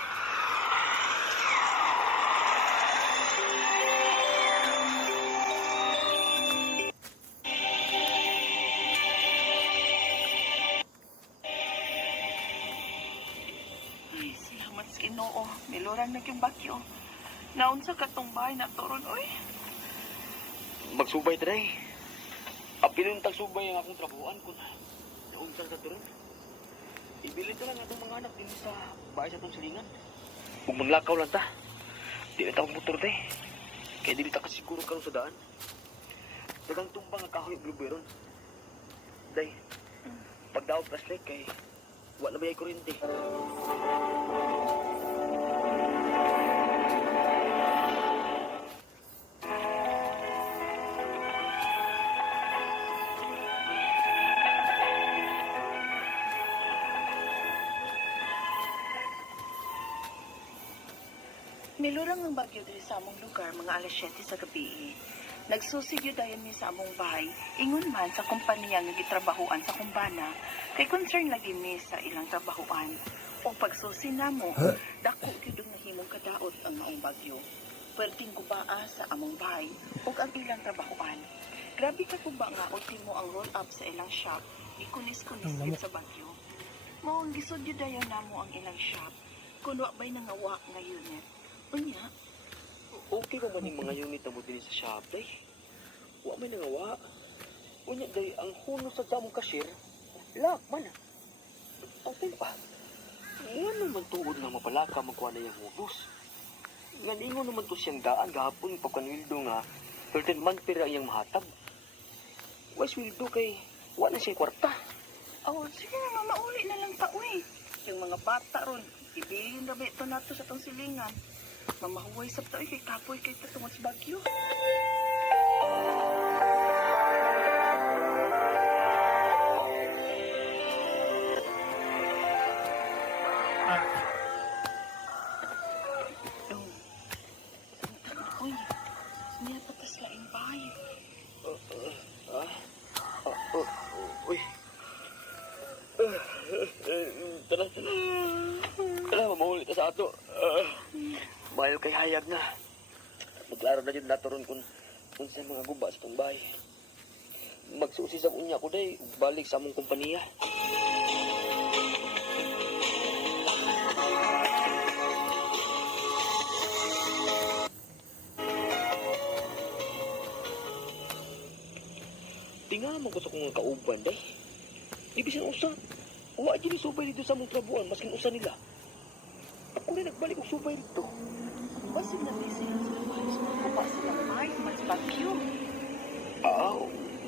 Milorang naging bagyo. Naunsa ka tong bahay na toron, oy. Magsubay taday. Apilon tagsubay ang akong trabuhan kun naunsa sa turon. Ibilin ko lang atong mga anak din sa bahay sa itong silingan. Kung manglakaw lang ta, di na tawag motor day. Kaya di na ta kasiguro karon sa daan. Dagang tumbang ang kahoy bluberon. Day, pagdaog flashlight kay wala ba yung kuryente. Nilurang ang bagyo diri sa among lugar mga alas 7 sa gabi. Nagsusigyo dayon mi sa among bahay, ingon man sa kompanya nga gitrabahuan sa kumbana, kay concern lagi mi sa ilang trabahuan. O pagsusi namo, dako gyud ang nahimong kadaot ang maong bagyo. Perting gubaa sa among bahay ug ang ilang trabahuan. Grabe ka kuba nga ultimo ang roll up sa ilang shop, ikunis-kunis gyud sa bagyo. Mao ang gisudyo dayon namo ang ilang shop, kuno ba'y nangawa nga unit. Unya, Okay pa man yung mga unit na mo din sa shop, day? Wa may nangawa. Unya, day, ang hunos sa damong cashier, lock man. Okay pa. Ngayon naman tuod na mapalaka magkuha na yung hunos. Nganingon naman to siyang daan gahapon pagkanwildo nga 13 month pera iyang mahatag. Wais wildo kay wala siya kwarta. oh, sige na mauli na lang ta, uy. Yung mga bata ron, ibilin na ba ito nato sa tong silingan. Mamahuway sa taoy kay kapoy kay tungod sa bagyo. Uy, niya patas laing bahay. Uy. Tara, tara. Tara, mamahuli ka sa ato. Bayo kay hayag na. Maglaro na yun naturon kung sa mga guba sa itong bahay. Magsusi sa unya ko day, balik sa among kumpanya. Tinga mo gusto kong kauban day. Di bisan usa. Wa dyan subay dito sa among trabuhan, maskin usa nila. Ako rin nagbalik og subay dito. Basin na di sila sa bahay sa mga kuba silang bahay, mas bagyo.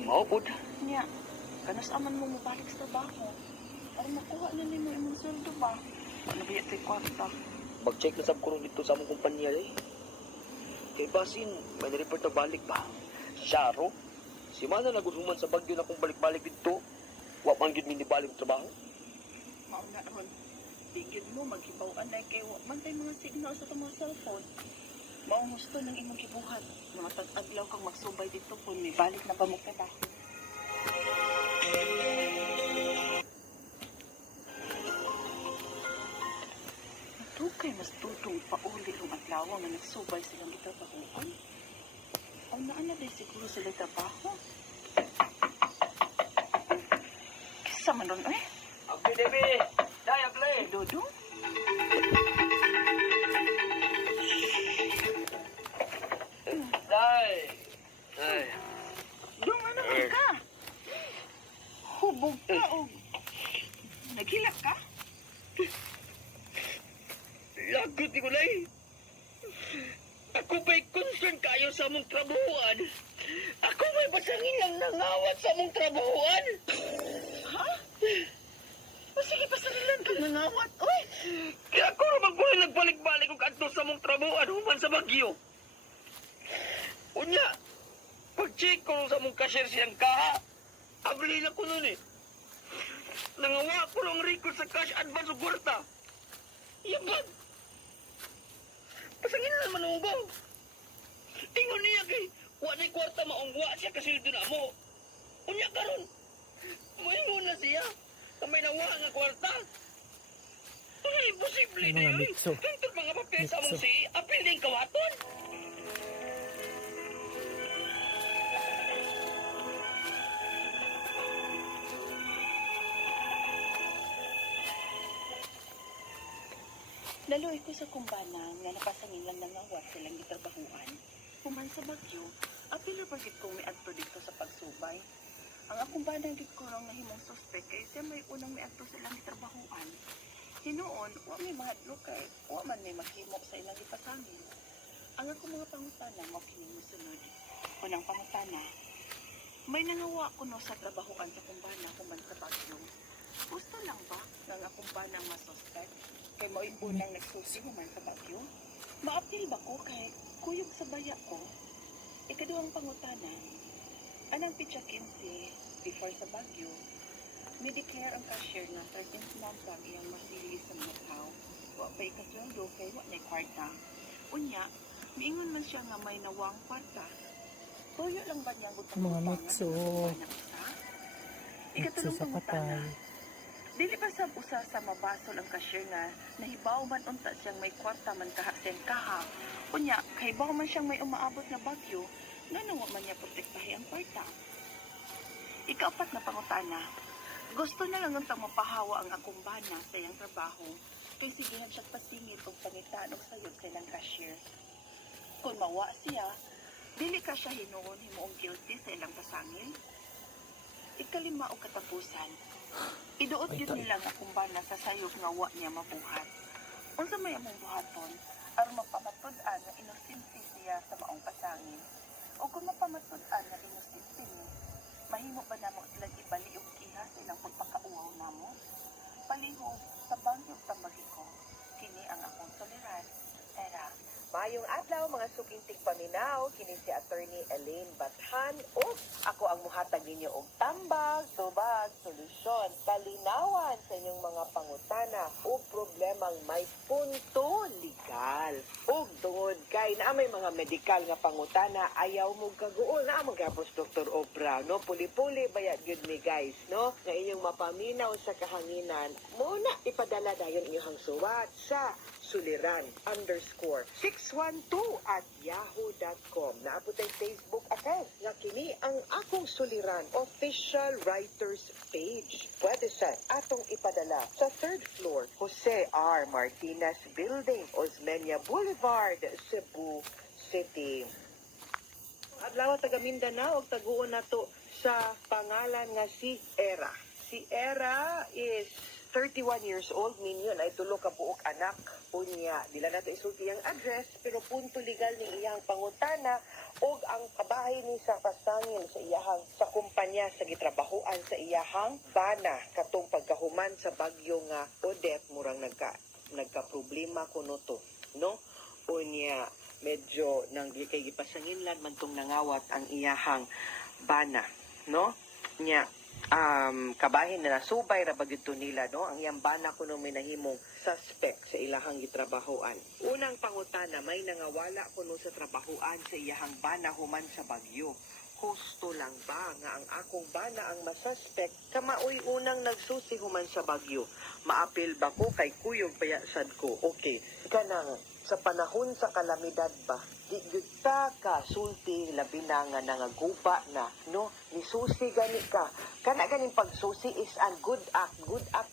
Mao pod. Nya, kanas aman mo mabalik sa trabaho. Para makuha na nimo imong sweldo ba? Ano ba yung kwarta? Mag-check na sab ko ron dito sa among kumpanya day. Kay basin, may na-report na balik ba? Sharo? Si Mana nagusuman sa bagyo na kung balik-balik dito. Wa man gyud mi balik og trabaho. Mauna ron. Bigyan mo, maghibawan na kay man tayo mga signal sa itong mga cellphone. Maong gusto ng imong kibuhat. Mga tag-adlaw kang magsubay dito kung may balik na ba mo trabaho. Matugay, mas tutong pauli ang adlaw nga nagsubay silang gitrabahoan. O naan na day siguro sila trabaho. Kisa man ron, eh? Abdi Devi, day abli. Dodong? Day. Ay. Dong, ano ka? Hubog ka o naghilak ka? Lagot ni Kulay. Ako ba'y concern kayo sa among trabahoan? Ako ba'y pasangin lang nangawat sa among trabahoan? Ha? O sige, pasalilan ka nangawat. Uy! Kaya ako naman ko nagbalik-balik og adto sa among trabahoan human sa bagyo. Unya, pag-check ko sa among cashier siyang kaha, abli na ko nun eh. Nangawa ko ng record sa cash advance o kwarta. Yabag! Pasangin na naman ang ubaw. Ingon niya kay, wa na'y kwarta maungwa siya kasildo na mo. Unya karon, maingon na siya na may nawa nga kwarta. Ay, imposible na yun. Hantod mga papel sa mong si, apil din kawaton. Naluoy ko sa kumbana nga napasangin lang nangawat silang gitrabahuan. Human sa Bagyo, apil ra bagid kong miadto dito sa pagsubay. Ang akong banang gid ko lang nahimong suspect kay siya may unang miadto silang gitrabahuan. Hinoon, wa may mahadlo kay wa man may maghimo sa ilang gipasangin. Ang akong mga pangutana mao kining mosunod. Unang pangutana, may nangawa kuno sa trabahuan sa kumbana human sa Bagyo. Gusto lang ba nga ang akong banang masuspect? Kay mo'y unang nagsusi human sa Bagyo? Maapil ba ko kay kuyog sa baya ko? Ikaduhang pangutana, anang pitsa 15 before sa Bagyo, may declare ang cashier na 13th month ang iyang masili sa mga tao. Wa pa ikasweldo kay wa na kwarta. Unya, miingon man siya nga may nawang kwarta. Tuyo lang ba niyang Mga mutso. Mutso sa patay. Dili pa sab usa sa mabasol ang cashier nga nahibaw man unta siyang may kwarta man kaha sen kaha. Unya, kahibaw man siyang may umaabot na bagyo, nga nawa man niya protektahi ang kwarta. Ikaapat na pangutana, gusto na lang untang mapahawa ang akong bana sa iyang trabaho, kay sigihan siya pasingit og pangitaan og sayod sa ilang cashier. Kung mawa siya, dili ka siya hinuon himuong guilty sa ilang pasangil. Ikalima og katapusan, iduot yun nila nga kung bana sa sayop nga wa niya mabuhat. Unsa may among buhaton, aron mapamatud-an nga inosente siya sa maong pasangil. O kung mapamatud-an nga inosente niya, mahimo ba namo sila ibali og kiha sa ilang pagpakauaw namo? Palihog sa bangyog tambagiko, kini ang akong soliran, era. Mayong adlaw mga suking tigpaminaw, kini si Attorney Elaine Bathan o ako ang muhatag ninyo og tambag, tubag, solusyon, kalinawan sa inyong mga pangutana o problemang may punto legal. O tungod kay na may mga medikal nga pangutana, ayaw mo kaguol na among gapos Dr. Obra, no? Puli-puli bayad yun mi guys, no? Nga inyong mapaminaw sa kahanginan, muna ipadala dayon inyong suwat sa suliran_612@yahoo.com. Naapot ay Facebook account nga kini ang akong suliran official writers page. Pwede sa atong ipadala sa 3rd floor Jose R. Martinez Building, Osmeña Boulevard, Cebu City. Adlaw taga Mindanao og taguon nato sa pangalan nga si Era. Si Era is 31 years old, minyon ay tulo ka buok anak. Unya, dila nato isulti ang address, pero punto legal ni iyang pangutana og ang kabahay ni sa pasangil sa iyahang sa kumpanya sa gitrabahoan sa iyahang bana katong pagkahuman sa bagyo nga Odette murang nagka problema kuno to, no? Unya, medyo nang kay gipasanginlan man tong nangawat ang iyahang bana, no? Nya kabahin na nasubay ra bagito nila, no? Ang iyang bana kuno may nahimong suspect sa ilahang gitrabahoan. Unang pangutana, may nangawala kuno sa trabahoan sa iyahang bana human sa bagyo. Husto lang ba nga ang akong bana ang masuspect kamaoy unang nagsusi human sa bagyo? Maapil ba ko kay kuyog payasad ko? Okay, kanang sa panahon sa kalamidad ba, di gyud ta ka sulti labi na nga nangaguba na, no? Nisusi gani ka. Kana ganing pagsusi is a good act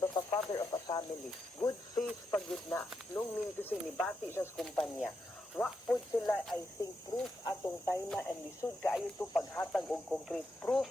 of a father of a family. Good faith pag yun na. Nung minto si nibati siya sa kumpanya. Wa pod sila, I think, proof atong time na and lisod kaayo to paghatag og concrete proof.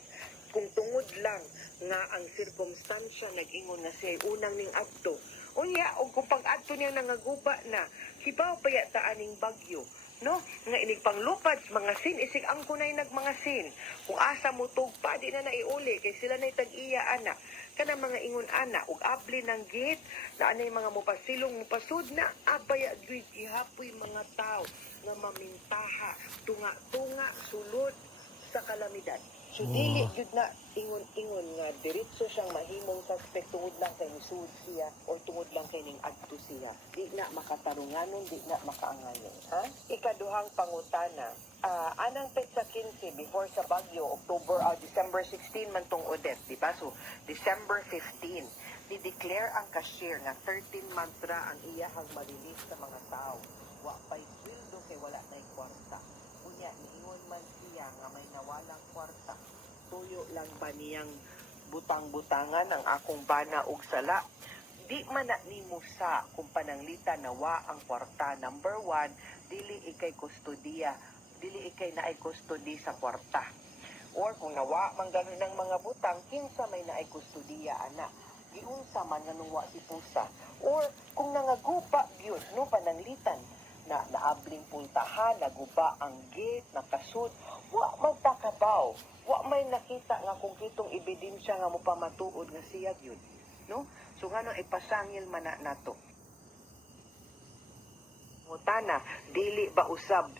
Kung tungod lang nga ang sirkumstansya nag-ingon nga siya unang ning adto. Unya, o kung pag-adto niya nangaguba na, hibaw pa yata aning bagyo, no? Nga inig panglupad, mga sin, isig ang kunay nagmanga sin. Kung asa mo tugpa, di na naiuli, kay sila na'y tag-iya, ana. Kana mga ingon, ana, ug abli ng gate, na anay mga mupasilong, mupasud na, abaya, duwid, ihapoy mga tao, nga mamintaha, tunga-tunga, sulod, sa kalamidad. So, dili yun na ingon-ingon nga diretso siyang mahimong suspect tungod lang kay nisud siya o tungod lang kay ning adto siya. Di na makatarunganon, di na makaangayon. Ha? Ikaduhang pangutana, anang petsa 15 before sa bagyo, December 16 man tong Odette, di ba? So, December 15, di-declare ang cashier nga 13 months ra ang iyahang marilis sa mga tao. Wa pa'y sweldo kay wala na'y kwarta. Unya, niingon man siya nga may nawalang kwarta. Tuyo lang ba niyang butang-butangan ang akong bana og sala? di man na nimo sa kung pananglita nawa ang kwarta. Number 1, dili ikay kustodiya, dili ikay naay kustodi sa kwarta. Or kung nawa man gani ng mga butang, kinsa may naay kustodiya ana. Giunsa man nga nung wa si pusa. Or kung nangaguba gyud no pananglitan na naabling puntahan, naguba ang gate, nakasud, wa magtakabaw. Wa may nakita nga kung kitong ebidensya nga mo pamatuod nga siya gyud, no? So nga nang ipasangil man na nato. Mutana, dili ba usab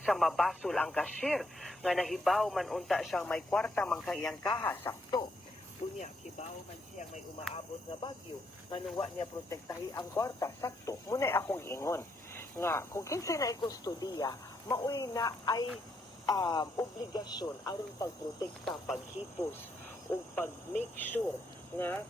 sa mabasol ang cashier nga nahibaw man unta siyang may kwarta man kang iyang kaha, sakto. Unya, hibaw man siya may umaabot nga bagyo, nga nuwa niya protektahi ang kwarta, sakto. Muna'y akong ingon nga kung kinsay na ikustodiya, maoy na ay obligasyon aron pagprotekta, paghipos o pag-make sure nga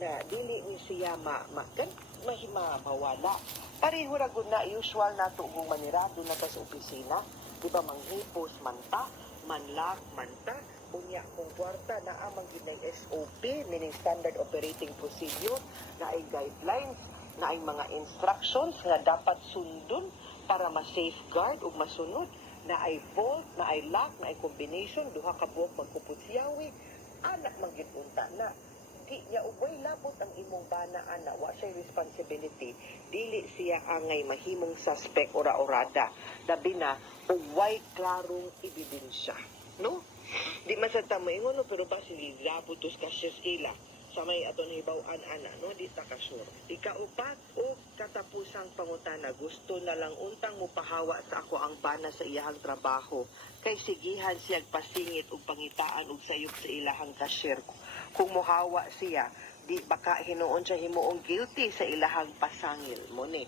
na dili ni siya mawala. Pareho ra gud na usual nato kung manirado na ta sa opisina, di ba manghipos manta, manlock manta, unya kung kwarta na amang ginay SOP, meaning Standard Operating Procedure, na ay guidelines, na ay mga instructions nga dapat sundon para ma-safeguard o masunod, na ay vault, na ay lock, na ay combination, duha ka buok magkuputsyawi, anak magitunta na. Di niya ubay labot ang imong bana ana, wa siya responsibility, dili siya angay mahimong suspect ora-orada, labi na uway klarong ebidensya, no? Di man sa tamo ingon no, pero ba sili labot tos kasyes ila sa may aton hibaw-an ana, no? Di ta kasure. Ikaupat o katapusang pangutana, gusto na lang untang mo pahawa sa ako ang bana sa iyahang trabaho, kay sigihan siyag pasingit og pangitaan og sayop sa ilahang cashier. Kung mohawa siya, di baka hinuon siya himuong guilty sa ilahang pasangil mo ni.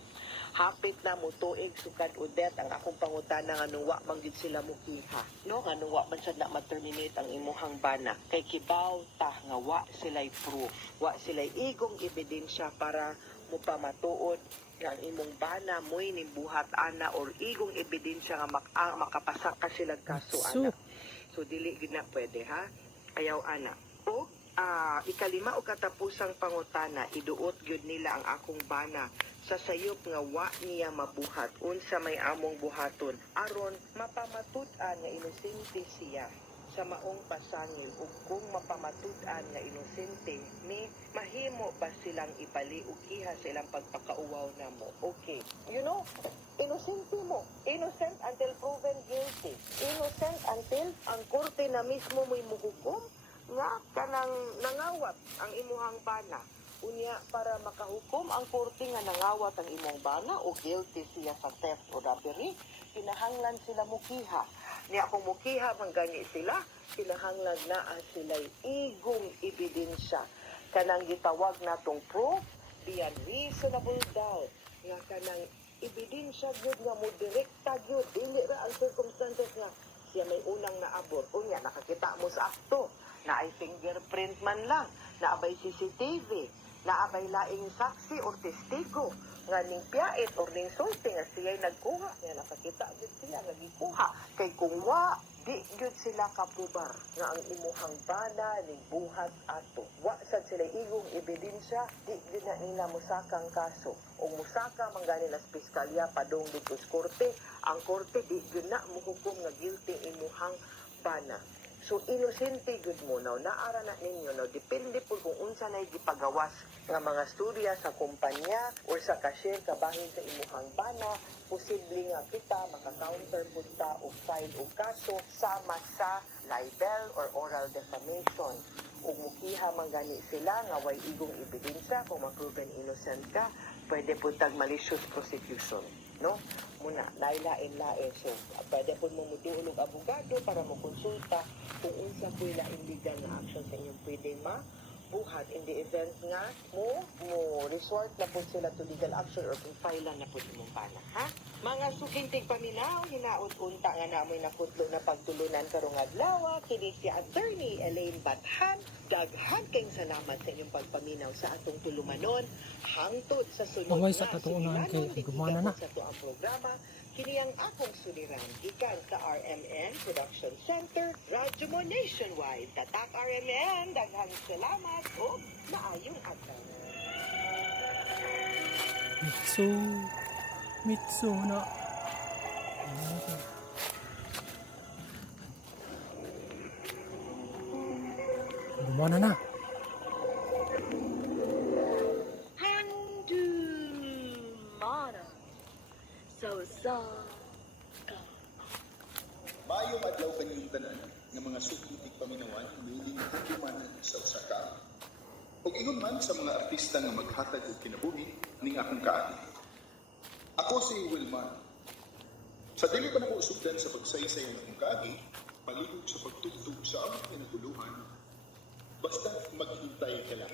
Hapit na mo tuig sukad udet ang akong pangutana nga nuwa manggid sila mukiha, no? Nga nuwa man sad na ma-terminate ang imuhang bana, kay kibaw ta nga wa sila'y proof, wa sila'y igong ebidensya para mo pamatuod nga ang imong bana mo'y nimbuhat ana or igong ebidensya nga makapasak ka silang kaso ana. So dili gid na pwede, ha? Ayaw ana. O ikalima o katapusang pangutana, iduot gyud nila ang akong bana sa sayop nga wa niya mabuhat unsa may among buhaton aron mapamatud-an nga inosente siya sa maong pasangil, ug kung mapamatud-an nga inosente ni mahimo ba silang ipali og iha sa ilang pagpakauwaw namo. Okay, you know, inosente mo, innocent until proven guilty, innocent until ang korte na mismo mo'y muhukom nga kanang nangawat ang imuhang bana. Unya, para makahukom ang korte nga nangawat ang imong bana o guilty siya sa theft o robbery, kinahanglan sila mukiha. Niya kung mukiha man gani sila, kinahanglan na sila'y igong ebidensya. Kanang gitawag natong proof beyond reasonable doubt. Nga kanang ebidensya gyud nga mo direkta gyud, dili ra ang circumstances nga siya may unang naabot. Unya, nakakita mo sa akto, na ay fingerprint man lang, na abay CCTV, na abay laing saksi o testigo, nga ning piyait o ning sulti nga siya'y nagkuha, nga nakakita agad siya, nagikuha. Kay kung wa, di gyud sila kapubar, nga ang imuhang bana, ning buhat ato. Wa sad sila igong ebidensya, di gyud na nila musakang kaso. O musaka man gani las piskalya padong dito sa korte, ang korte di gyud na muhukom nga guilty imuhang bana. So, inosente good mo now, naara na ninyo now, depende po kung unsa na gipagawas nga mga storya sa kumpanya or sa cashier kabahin sa imuhang bana, posible nga kita maka-counter punta o file o kaso sama sa libel or oral defamation. Kung mukiha man gani sila nga way igong ebidensya, kung ma-proven innocent ka, pwede po tag malicious prosecution, no? Muna, lain-lain. So, pwede po mo mutuulog abogado para mo konsulta kung unsa po laing legal na action sa inyong pwedeng mabuhat in the event nga mo resort na po sila to legal action or kung filean na po imong bana, ha? Mga sukintig paminaw, hinaut-unta nga namoy nakutlo na pagtulunan karong adlaw, kini si Attorney Elaine Bathan. Daghan kayong salamat sa inyong pagpaminaw sa atong tulumanon. Hangtod sa sunod Away nga sa katuunan kay sulimanon, gumana na. sa tuang programa, kini ang akong suliran, ikan sa RMN Production Center, Radyo mo Nationwide. Tatak RMN, daghang salamat o maayong adlaw. Mitsu. Mitsu na. Gumana na. Mana. So. Mayong adlaw kanyang tanan nga mga sukitik paminawan miling hukuman sa usa ka amo. Ug ingon man sa mga artista nga maghatag og kinabuhi ning akong kaagi. Ako si Wilman. Sa dili pa nako usubdan sa pagsaysay ng akong kaagi, paligog sa pagtugtog sa among pinaguluhan, basta maghintay ka lang.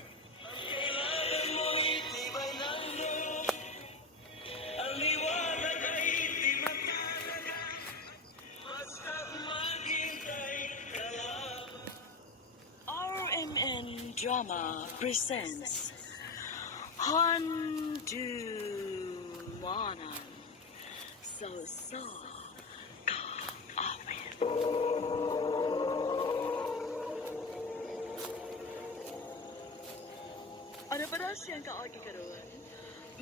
RMN Drama presents Handumanan So Ka-Amin. Ano ba na siyang kaagi karoon?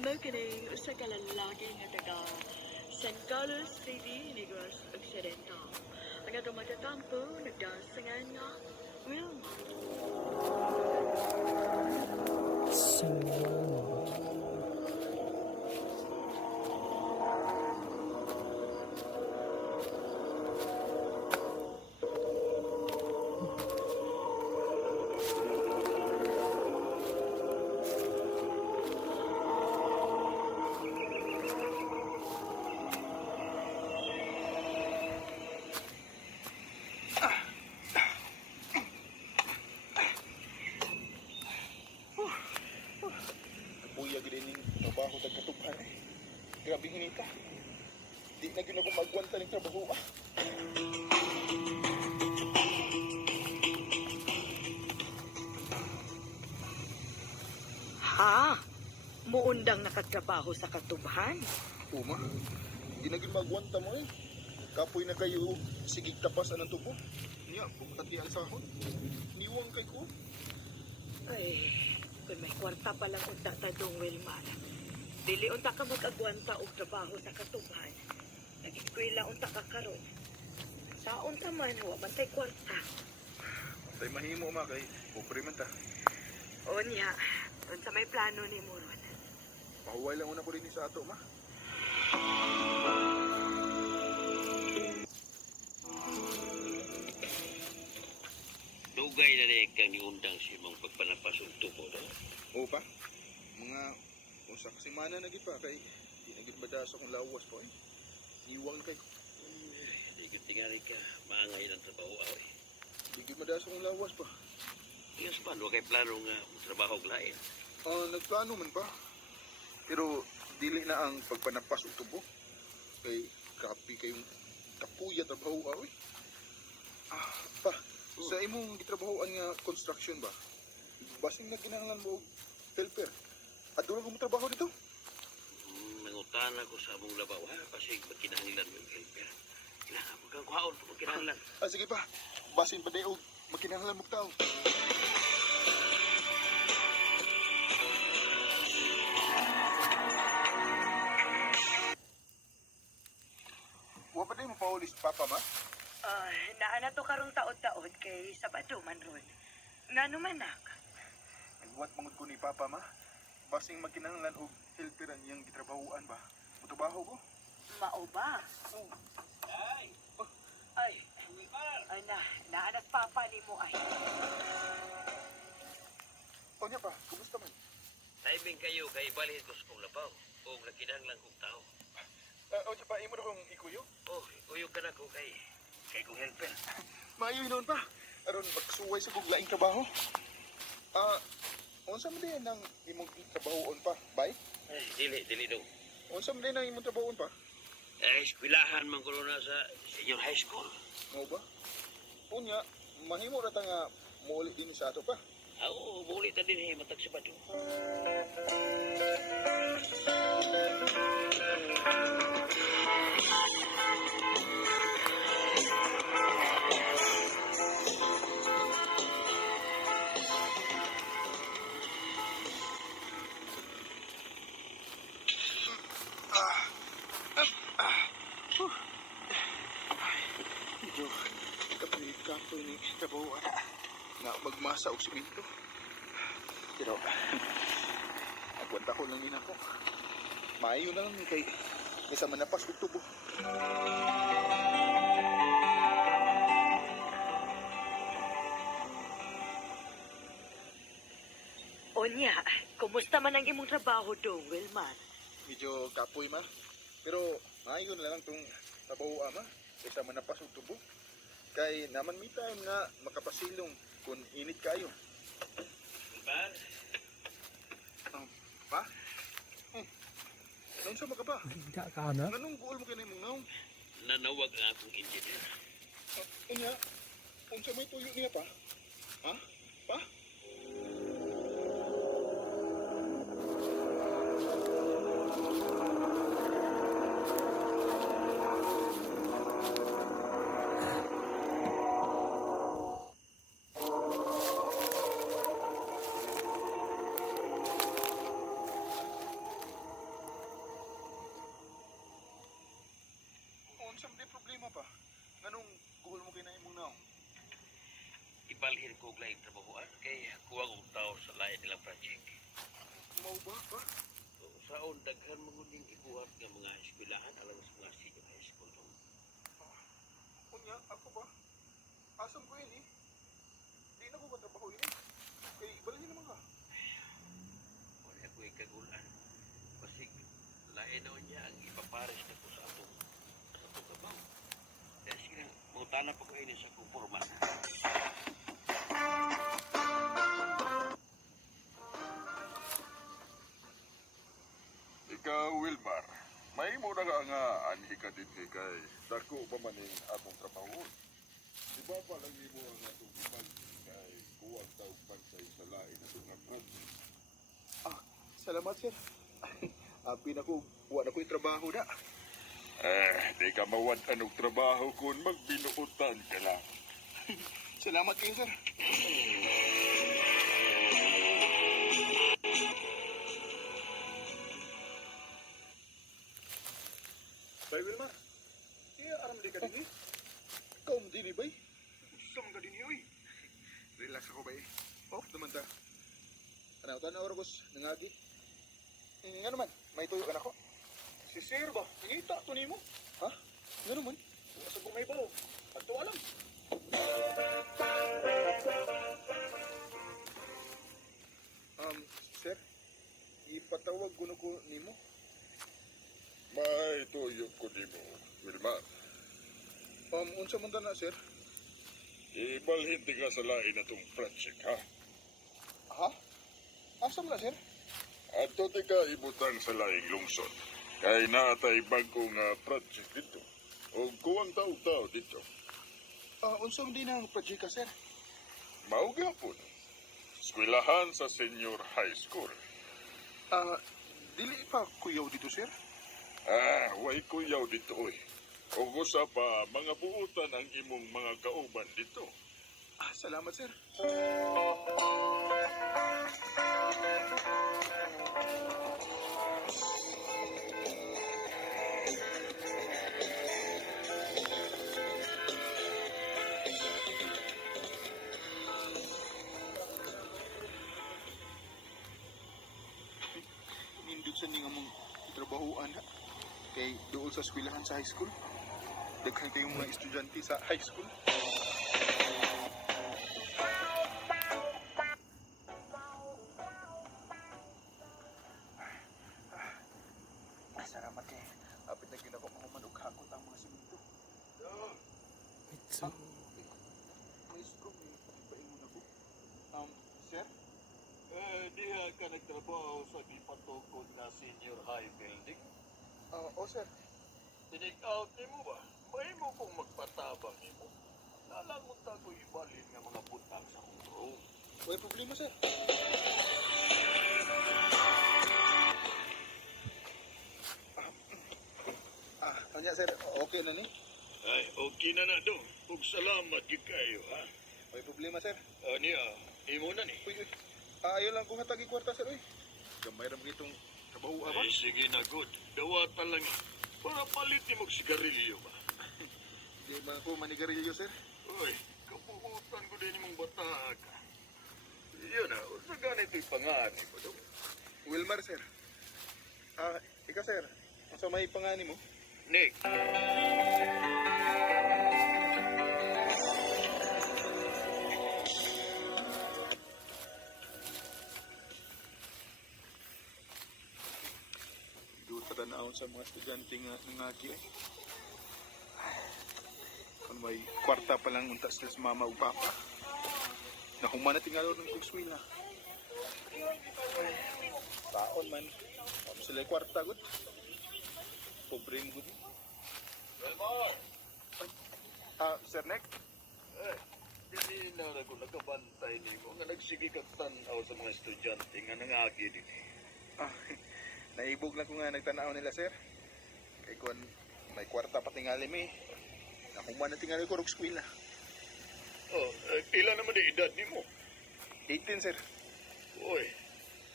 Magkining usa ka lalaki nga taga San Carlos City, Negros Occidental. Ang atong matatampo, nagdasangan nga Wilma. Kapuya gid ning trabaho tag katubhan eh. Grabe hinita. Di na gyud ako magwanta ning trabaho ah. Ha? Muundang nakatrabaho sa katubhan? Uma, di na gyud magwanta mo eh. Kapoy na kayo sigig tapasan ang tubo. Niya, pumutati ang sahod. Niwang kay ko. Ay, kung may kwarta pa lang unta tadong Wilman. Dili unta ka mag-agwanta og trabaho sa katubhan. Nag-eskwela unta ka karon. Sa unta man, wa man tay kwarta. Tay mahimo ma kay pobre man ta. Onya, unsa may plano ni mo ron? Pahuway lang una ko rin sa ato ma. Dugay na rin kang niundang si mong pagpanapasunto mo, no? Oo pa. Mga usa ka semana na gid pa kay di na gid badaso akong lawas po eh. Niwang kay Di ko tingali ka, maangay ng trabaho aw eh. di gid badaso akong lawas pa. Yes man, huwag kay plano nga trabaho lain. Nagplano man pa. Pero dili na ang pagpanapas og tubo. Kay kapi kayong kapuya trabaho aw eh. Pa, sa imong gitrabahoan nga construction ba? Basing na kinahanglan mo og helper. Aduna ko mo trabaho dito? Nangutan ako sa among labaw, ha? Pasig magkinahanglan mo yung helper. Kailangan mo kang kuhaon kung magkinahanglan. Sige pa. Basin pa dayo magkinahanglan mo tao. Wa pa dayo mo paulis papa ma? Naana to karong taod-taod kay Sabado man ron. Ngano man nak? Nagbuhat mangod ko ni papa ma. Basing magkinahanglan og helperan yang gitrabahoan ba? Mutrabaho ko? Mao ba? Ay, naanas papa ni mo ay. O niya pa, kumusta man? Timing kayo kay balhin ko sa kong labaw. O nakinahanglan kong tao. O niya pa, imo na kong ikuyo? Oh, uyog ka na ko kay kong helper. Maayo noon pa. Aron magsuway sa kong laing trabaho. Unsa man din ang imong trabahoon pa, bay? Ay, dili daw. Unsa man din ang imong trabahoon pa? Eskwelahan man ko na sa senior high school. Mao ba? Unya, mahimo ra ta nga muuli din sa ato pa. Oo, muli ta din matag Sabado. ito ni trabaho na magmasa og simento. Pero agwanta ko lang din ako. Maayo na lang ni kay kaysa manapas og tubo. Onya, kumusta man ang imong trabaho do, Wilman? Medyo kapoy ma. Pero maayo na lang tong trabaho ama kaysa manapas og tubo. Kay naman may time nga makapasilong kung init kayo. Wilmar, Pa? Noon sa mga pa? Hindi ka na. Anong goal mo kanay mong naong? nanawag ang akong engineer. Unya, unsa may tuyo niya pa? Ha? Pa? Unsa may problema pa? Anong goal mo kanay mong naong? Ibalhin ko og laing trabahoan kay kuwang og tao sa lain nilang project. Mau ba pa? So, saon daghan manguning ibuhat nga mga eskwelahan alang sa mga senior high school. Unya, ako ba? Asam ko ini? Di na ko katrabaho ini. Kay balhin naman ka. Wala ako ikagulan. Basig, lain na niya ang ipapares na ko sa atong trabaho. Kaya sige lang, mangutana pa ko ini sa kumpurman. Ikaw, Wilmar, may mo na nga anhi ka din kay dako pa maning atong trabaho. Di ba pa lang mo ang atong ipan kay kuwag tawag pansay sa lain na itong project. Salamat, sir. Happy na ko, wala ko yung trabaho na. Di ka mawad anong trabaho kung magbinuutan ka lang. Salamat kayo, sir. Bay, Wilma. Iya, aram di ka din eh. Ikaw mo din eh, bay. Gusto mo ka din eh, uy. Relax ako, bay. Off naman ta. Ano, tanaw Orgos, nangagi. Nga naman, may tuyo ka na ko. Si Sir ba? Nangita, to mo. Ha? Nga naman. Sa kong may bawo. Pagto alam. Sir, ipatawag ko na ko nimo. May tuyo ko nimo, Wilmar. Unsa man na, sir? Ibalhin ti ka sa lain na tong project, ha? Ha? Asa man na, sir? Ato ti ka ibutang sa laing lungsod. Kay naatay bagong project dito. O kuwang tao-tao dito. Unsa man din ang project ka, sir? Mauga po. Eskwelahan sa senior high school. Dili pa kuyaw dito, sir? Way kuyaw dito, oy. O gusa pa, mga buutan ang imong mga kauban dito. Salamat, sir. Nindot sa nga mong trabahoan, ha? Kay doon sa eskwelahan sa high school. Daghan kayong mga estudyante sa high school. Salamat kay apit na ginako mo manugakot ang mga simento. Mitsu. Maestro, may ipain mo na ko. Sir? Diha ka nagtrabaho sa gipatukod na senior high building? Sir. Tinig out ni mo ba? May mo kong magpatabang ni mo. Nalangot ako ibalin nga mga butang sa kong room. May problema, sir. Kanya, sir, okay na ni? Ay, okay na na do. Ug salamat gid kayo, ha? May problema, sir. Niya, imo na ni. Uy. Ayaw lang kong hatagi kwarta, sir, uy. Gamay ram itong trabaho, ba? Ay, sige na, good. Dawatan lang para palit ni mong sigarilyo ba? Di man ko manigarilyo, sir. Uy, kabuutan ko din mong batag. Yun na, sa ganito'y panganib. Wilmar, sir. Ikaw, sir. Sa may pangani mo? Nick, Doon tatanaon sa mga estudyante nga nangagi. Kung may kwarta pa lang unta sila sa mama o papa. Nahuman na tingalo ng kugswila. Taon man. Ano sila yung kwarta, good? Pobre mo, good. Sir Nick? dili na ako nakabantay ni mo nga nagsige kag tan-aw sa mga estudyante nga nangagi din. Naibog lang ko nga nagtanaw nila, sir. Kay kon may kwarta pa tingali mi. Nahuman na tingali ko rog skwela. Oh, pila naman di edad ni mo? 18, sir. Uy,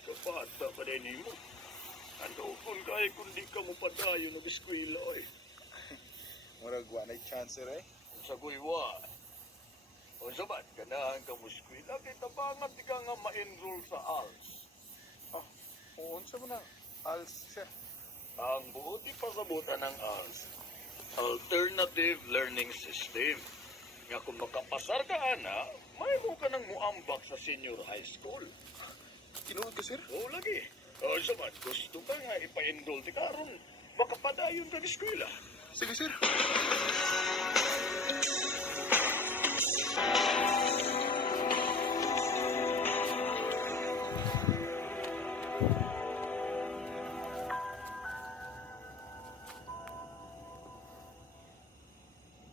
kabata pa din ni mo. Ano kung kaya kung di ka mo padayon ng eskwela, oy. Murag wa na chance, sir, eh. Sa guywa. O sabat, ganahan ka mo eskwela, kay tabangan di ka nga ma-enroll sa ALS. Unsa mo na? Als, sir. Ang buoti pasabutan ng ALS, Alternative Learning System. Nga kung makapasar ka, ana, may mo ka nang muambak sa senior high school. Tinuod ka, sir? Oo, lagi. O sabat, gusto ka nga ipa-enroll di karon, baka padayon ka ng eskwela. Sige, sir.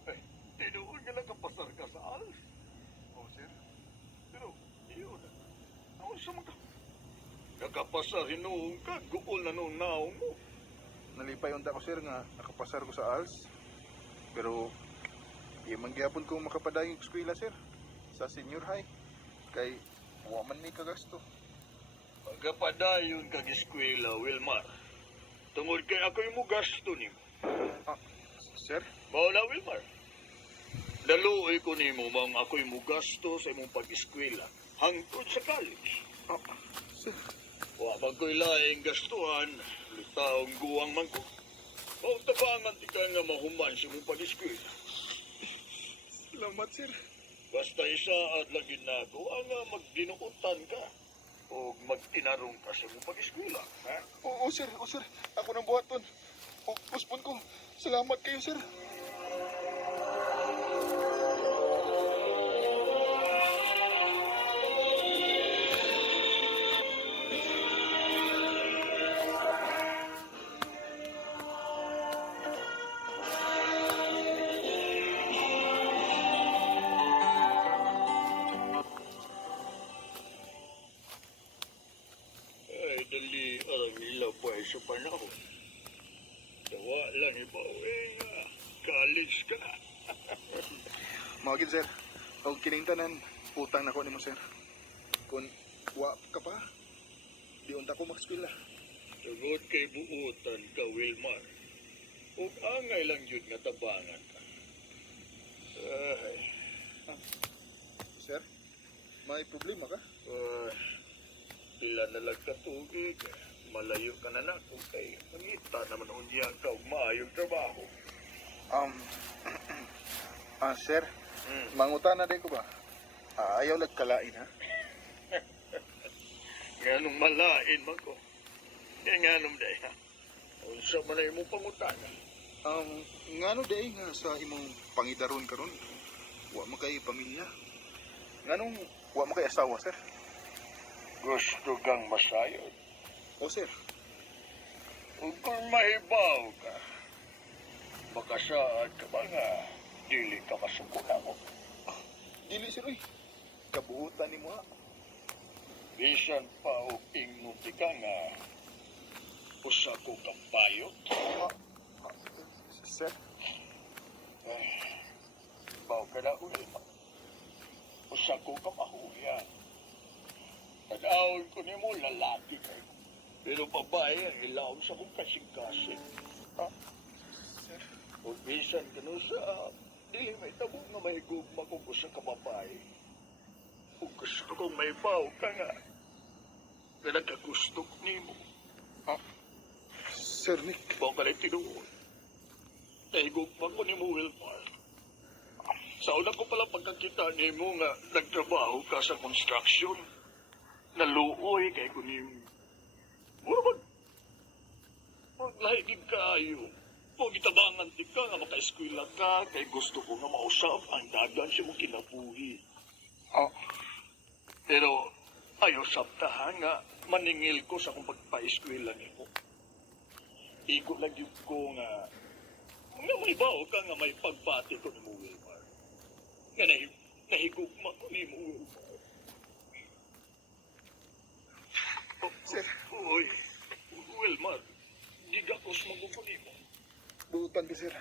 Ay, tinuod ka lang kapasar ka sa ALS. Oh, sir. Pero, yun. Ano sa mga... Nakapasar, hinuong ka, guol na nung naong mo. Nalipay unta ko, sir, nga nakapasar ko sa ALS. Pero, di man gyapon ko makapadayon sa eskwela, sir. Sa senior high. Kay, wa man may kagasto. Pagkapadayon kag eskwela, Wilmar. Tungod kay ako'y mo gasto ni mo. Sir? Mauna, Wilmar. Daluoy ko ni mo bang ako'y mo gasto sa imong pag-eskwela hangtod sa college. Sir? Wa man ko'y laing gastuhan, lutaong guwang man ko. O tabangan di ka nga mahuman sa imong pag-eskwela. Salamat, sir. Basta isaad lang ginagawa nga magdinuutan ka o magtinarong ka sa imong pag-eskwela. Ha? Oo, sir. Oo, sir. Ako nang buhaton. O, puspon ko. Salamat kayo, sir. Ay, dali arang nilabay sa panahon. Dawa lang ibaw college ka na. Mawagin, sir. O kiningtanan, utang na ko ni mo, sir. Kung wa ka pa, di unta ko makskwela. Tugod kay buutan ka, Wilmar. Ug angay lang yun nga tabangan ka. Ay, Sir, may problema ka? pila na lang katugig. Malayo ka na kung kay mangita naman unya ka og maayong trabaho. Sir, mangutana din ko ba? Ayaw nagkalain, ha? Nganong malain man ko. Nganong day ha. Unsa man ay imong pangutana? Ngano day nga sa imong pangidaron karon? Wa mo kay pamilya. Nganong wa mo kay asawa, sir? Gusto kang masayod. O, sir. Ug kung mahibaw ka, makasaad ka ba nga dili ka masuko na mo? Dili, sir, uy. Kabuutan ni mo, ha? Bisan pa og ingnon di ka nga usa ko kang bayot. Sir? Baw ka na uli. Usa ko kang mahuyan. Tag-awon ko ni mo lalaki kayo. Pero babae ang ilaw sa kong kasing-kasing. Sir? Kung bisan ka no sa dili may tabo nga may Nahigugma ko ko sa kababae. Kung gusto kong may baw ka nga, na nagkagusto ni mo. Ha? Sir Nick? Bawa ka rin tinuod. Nahigugma ko ni mo, Wilmar. Sa una ko pala pagkakita ni mo nga nagtrabaho ka sa construction. Naluoy kay ko ni mo. Mura maglahigig kaayo. Kung itabangan di ka nga maka-eskwela ka, kay gusto ko nga mausap ang dagan siya mong kinabuhi. Oh. Pero ayaw sabtahan nga maningil ko sa kung pagpa-eskwela ni mo. Igo lang yun ko nga may bao ka nga may pagbati ko ni mo, Wilmar. Nga nahigugma ko ni mo, Wilmar. Sir. Uy, Wilmar, gigakos magupo ni mo. Buutan ka, sir.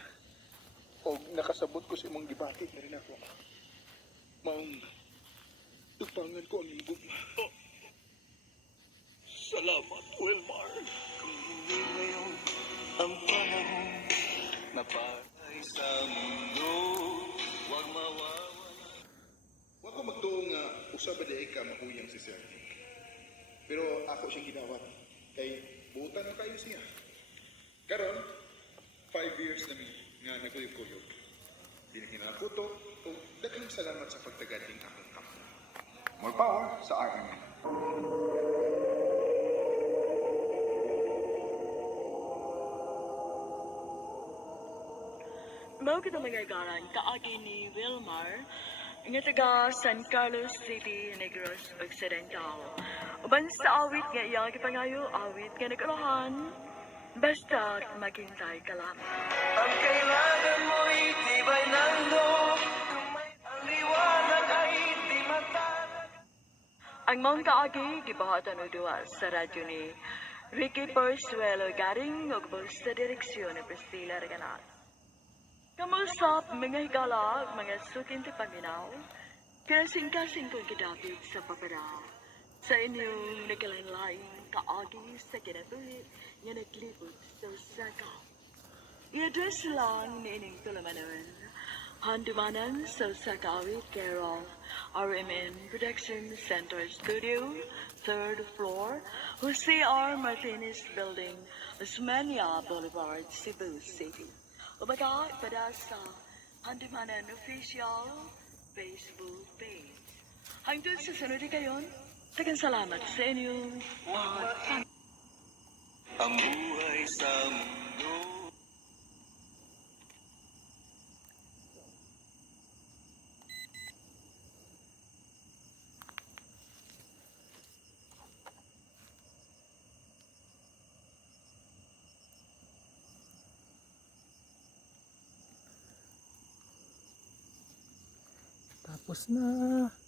O nakasabot ko sa imong gibati na rin ako. Maong tupangan ko ang gugma. Oh. Salamat, Wilmar. Hindi ngayon ang panahon na patay sa mundo. Huwag mawawala. Huwag ko magtuong nga usaba di ka mahuyang si Sir Nick. Pero ako siyang ginawat. Kay buutan na kayo siya. Karon, 5 years na mi nga nagkuyog-kuyog. Dinahin ako to, o daghang salamat sa pagtagading akong kampo. More power sa RMN. Mao kita magagaran kaagi ni Wilmar nga taga San Carlos City, Negros Occidental. Uban sa awit nga iya gipangayo, awit nga nagalahan, basta maghintay ka lang. Ang kailangan mo'y tibay ng loob, ang liwanag ay di matalag. Ang mong kaagi, gibahatan o duwa sa radyo ni Ricky Porzuelo garing og sa direksyon ni Priscilla Reganas. Kamusap mga higala, mga sukin ti paminaw, kasing-kasing kong kidapit sa paparaw. Sa inyong nagkalain kaagi sa kinatuhit nga naglibot sa usaka. I-address lang ni ining tulamanon. Handumanan sa usaka awit care of RMN Production Center Studio, 3rd floor, Jose R. Martinez Building, Osmania Boulevard, Cebu City. Umaga pada sa Handumanan Official Facebook page. Hangtod sa sunod kayon, tagang salamat sa inyong mga Ang buhay sa mundo. Tapos na.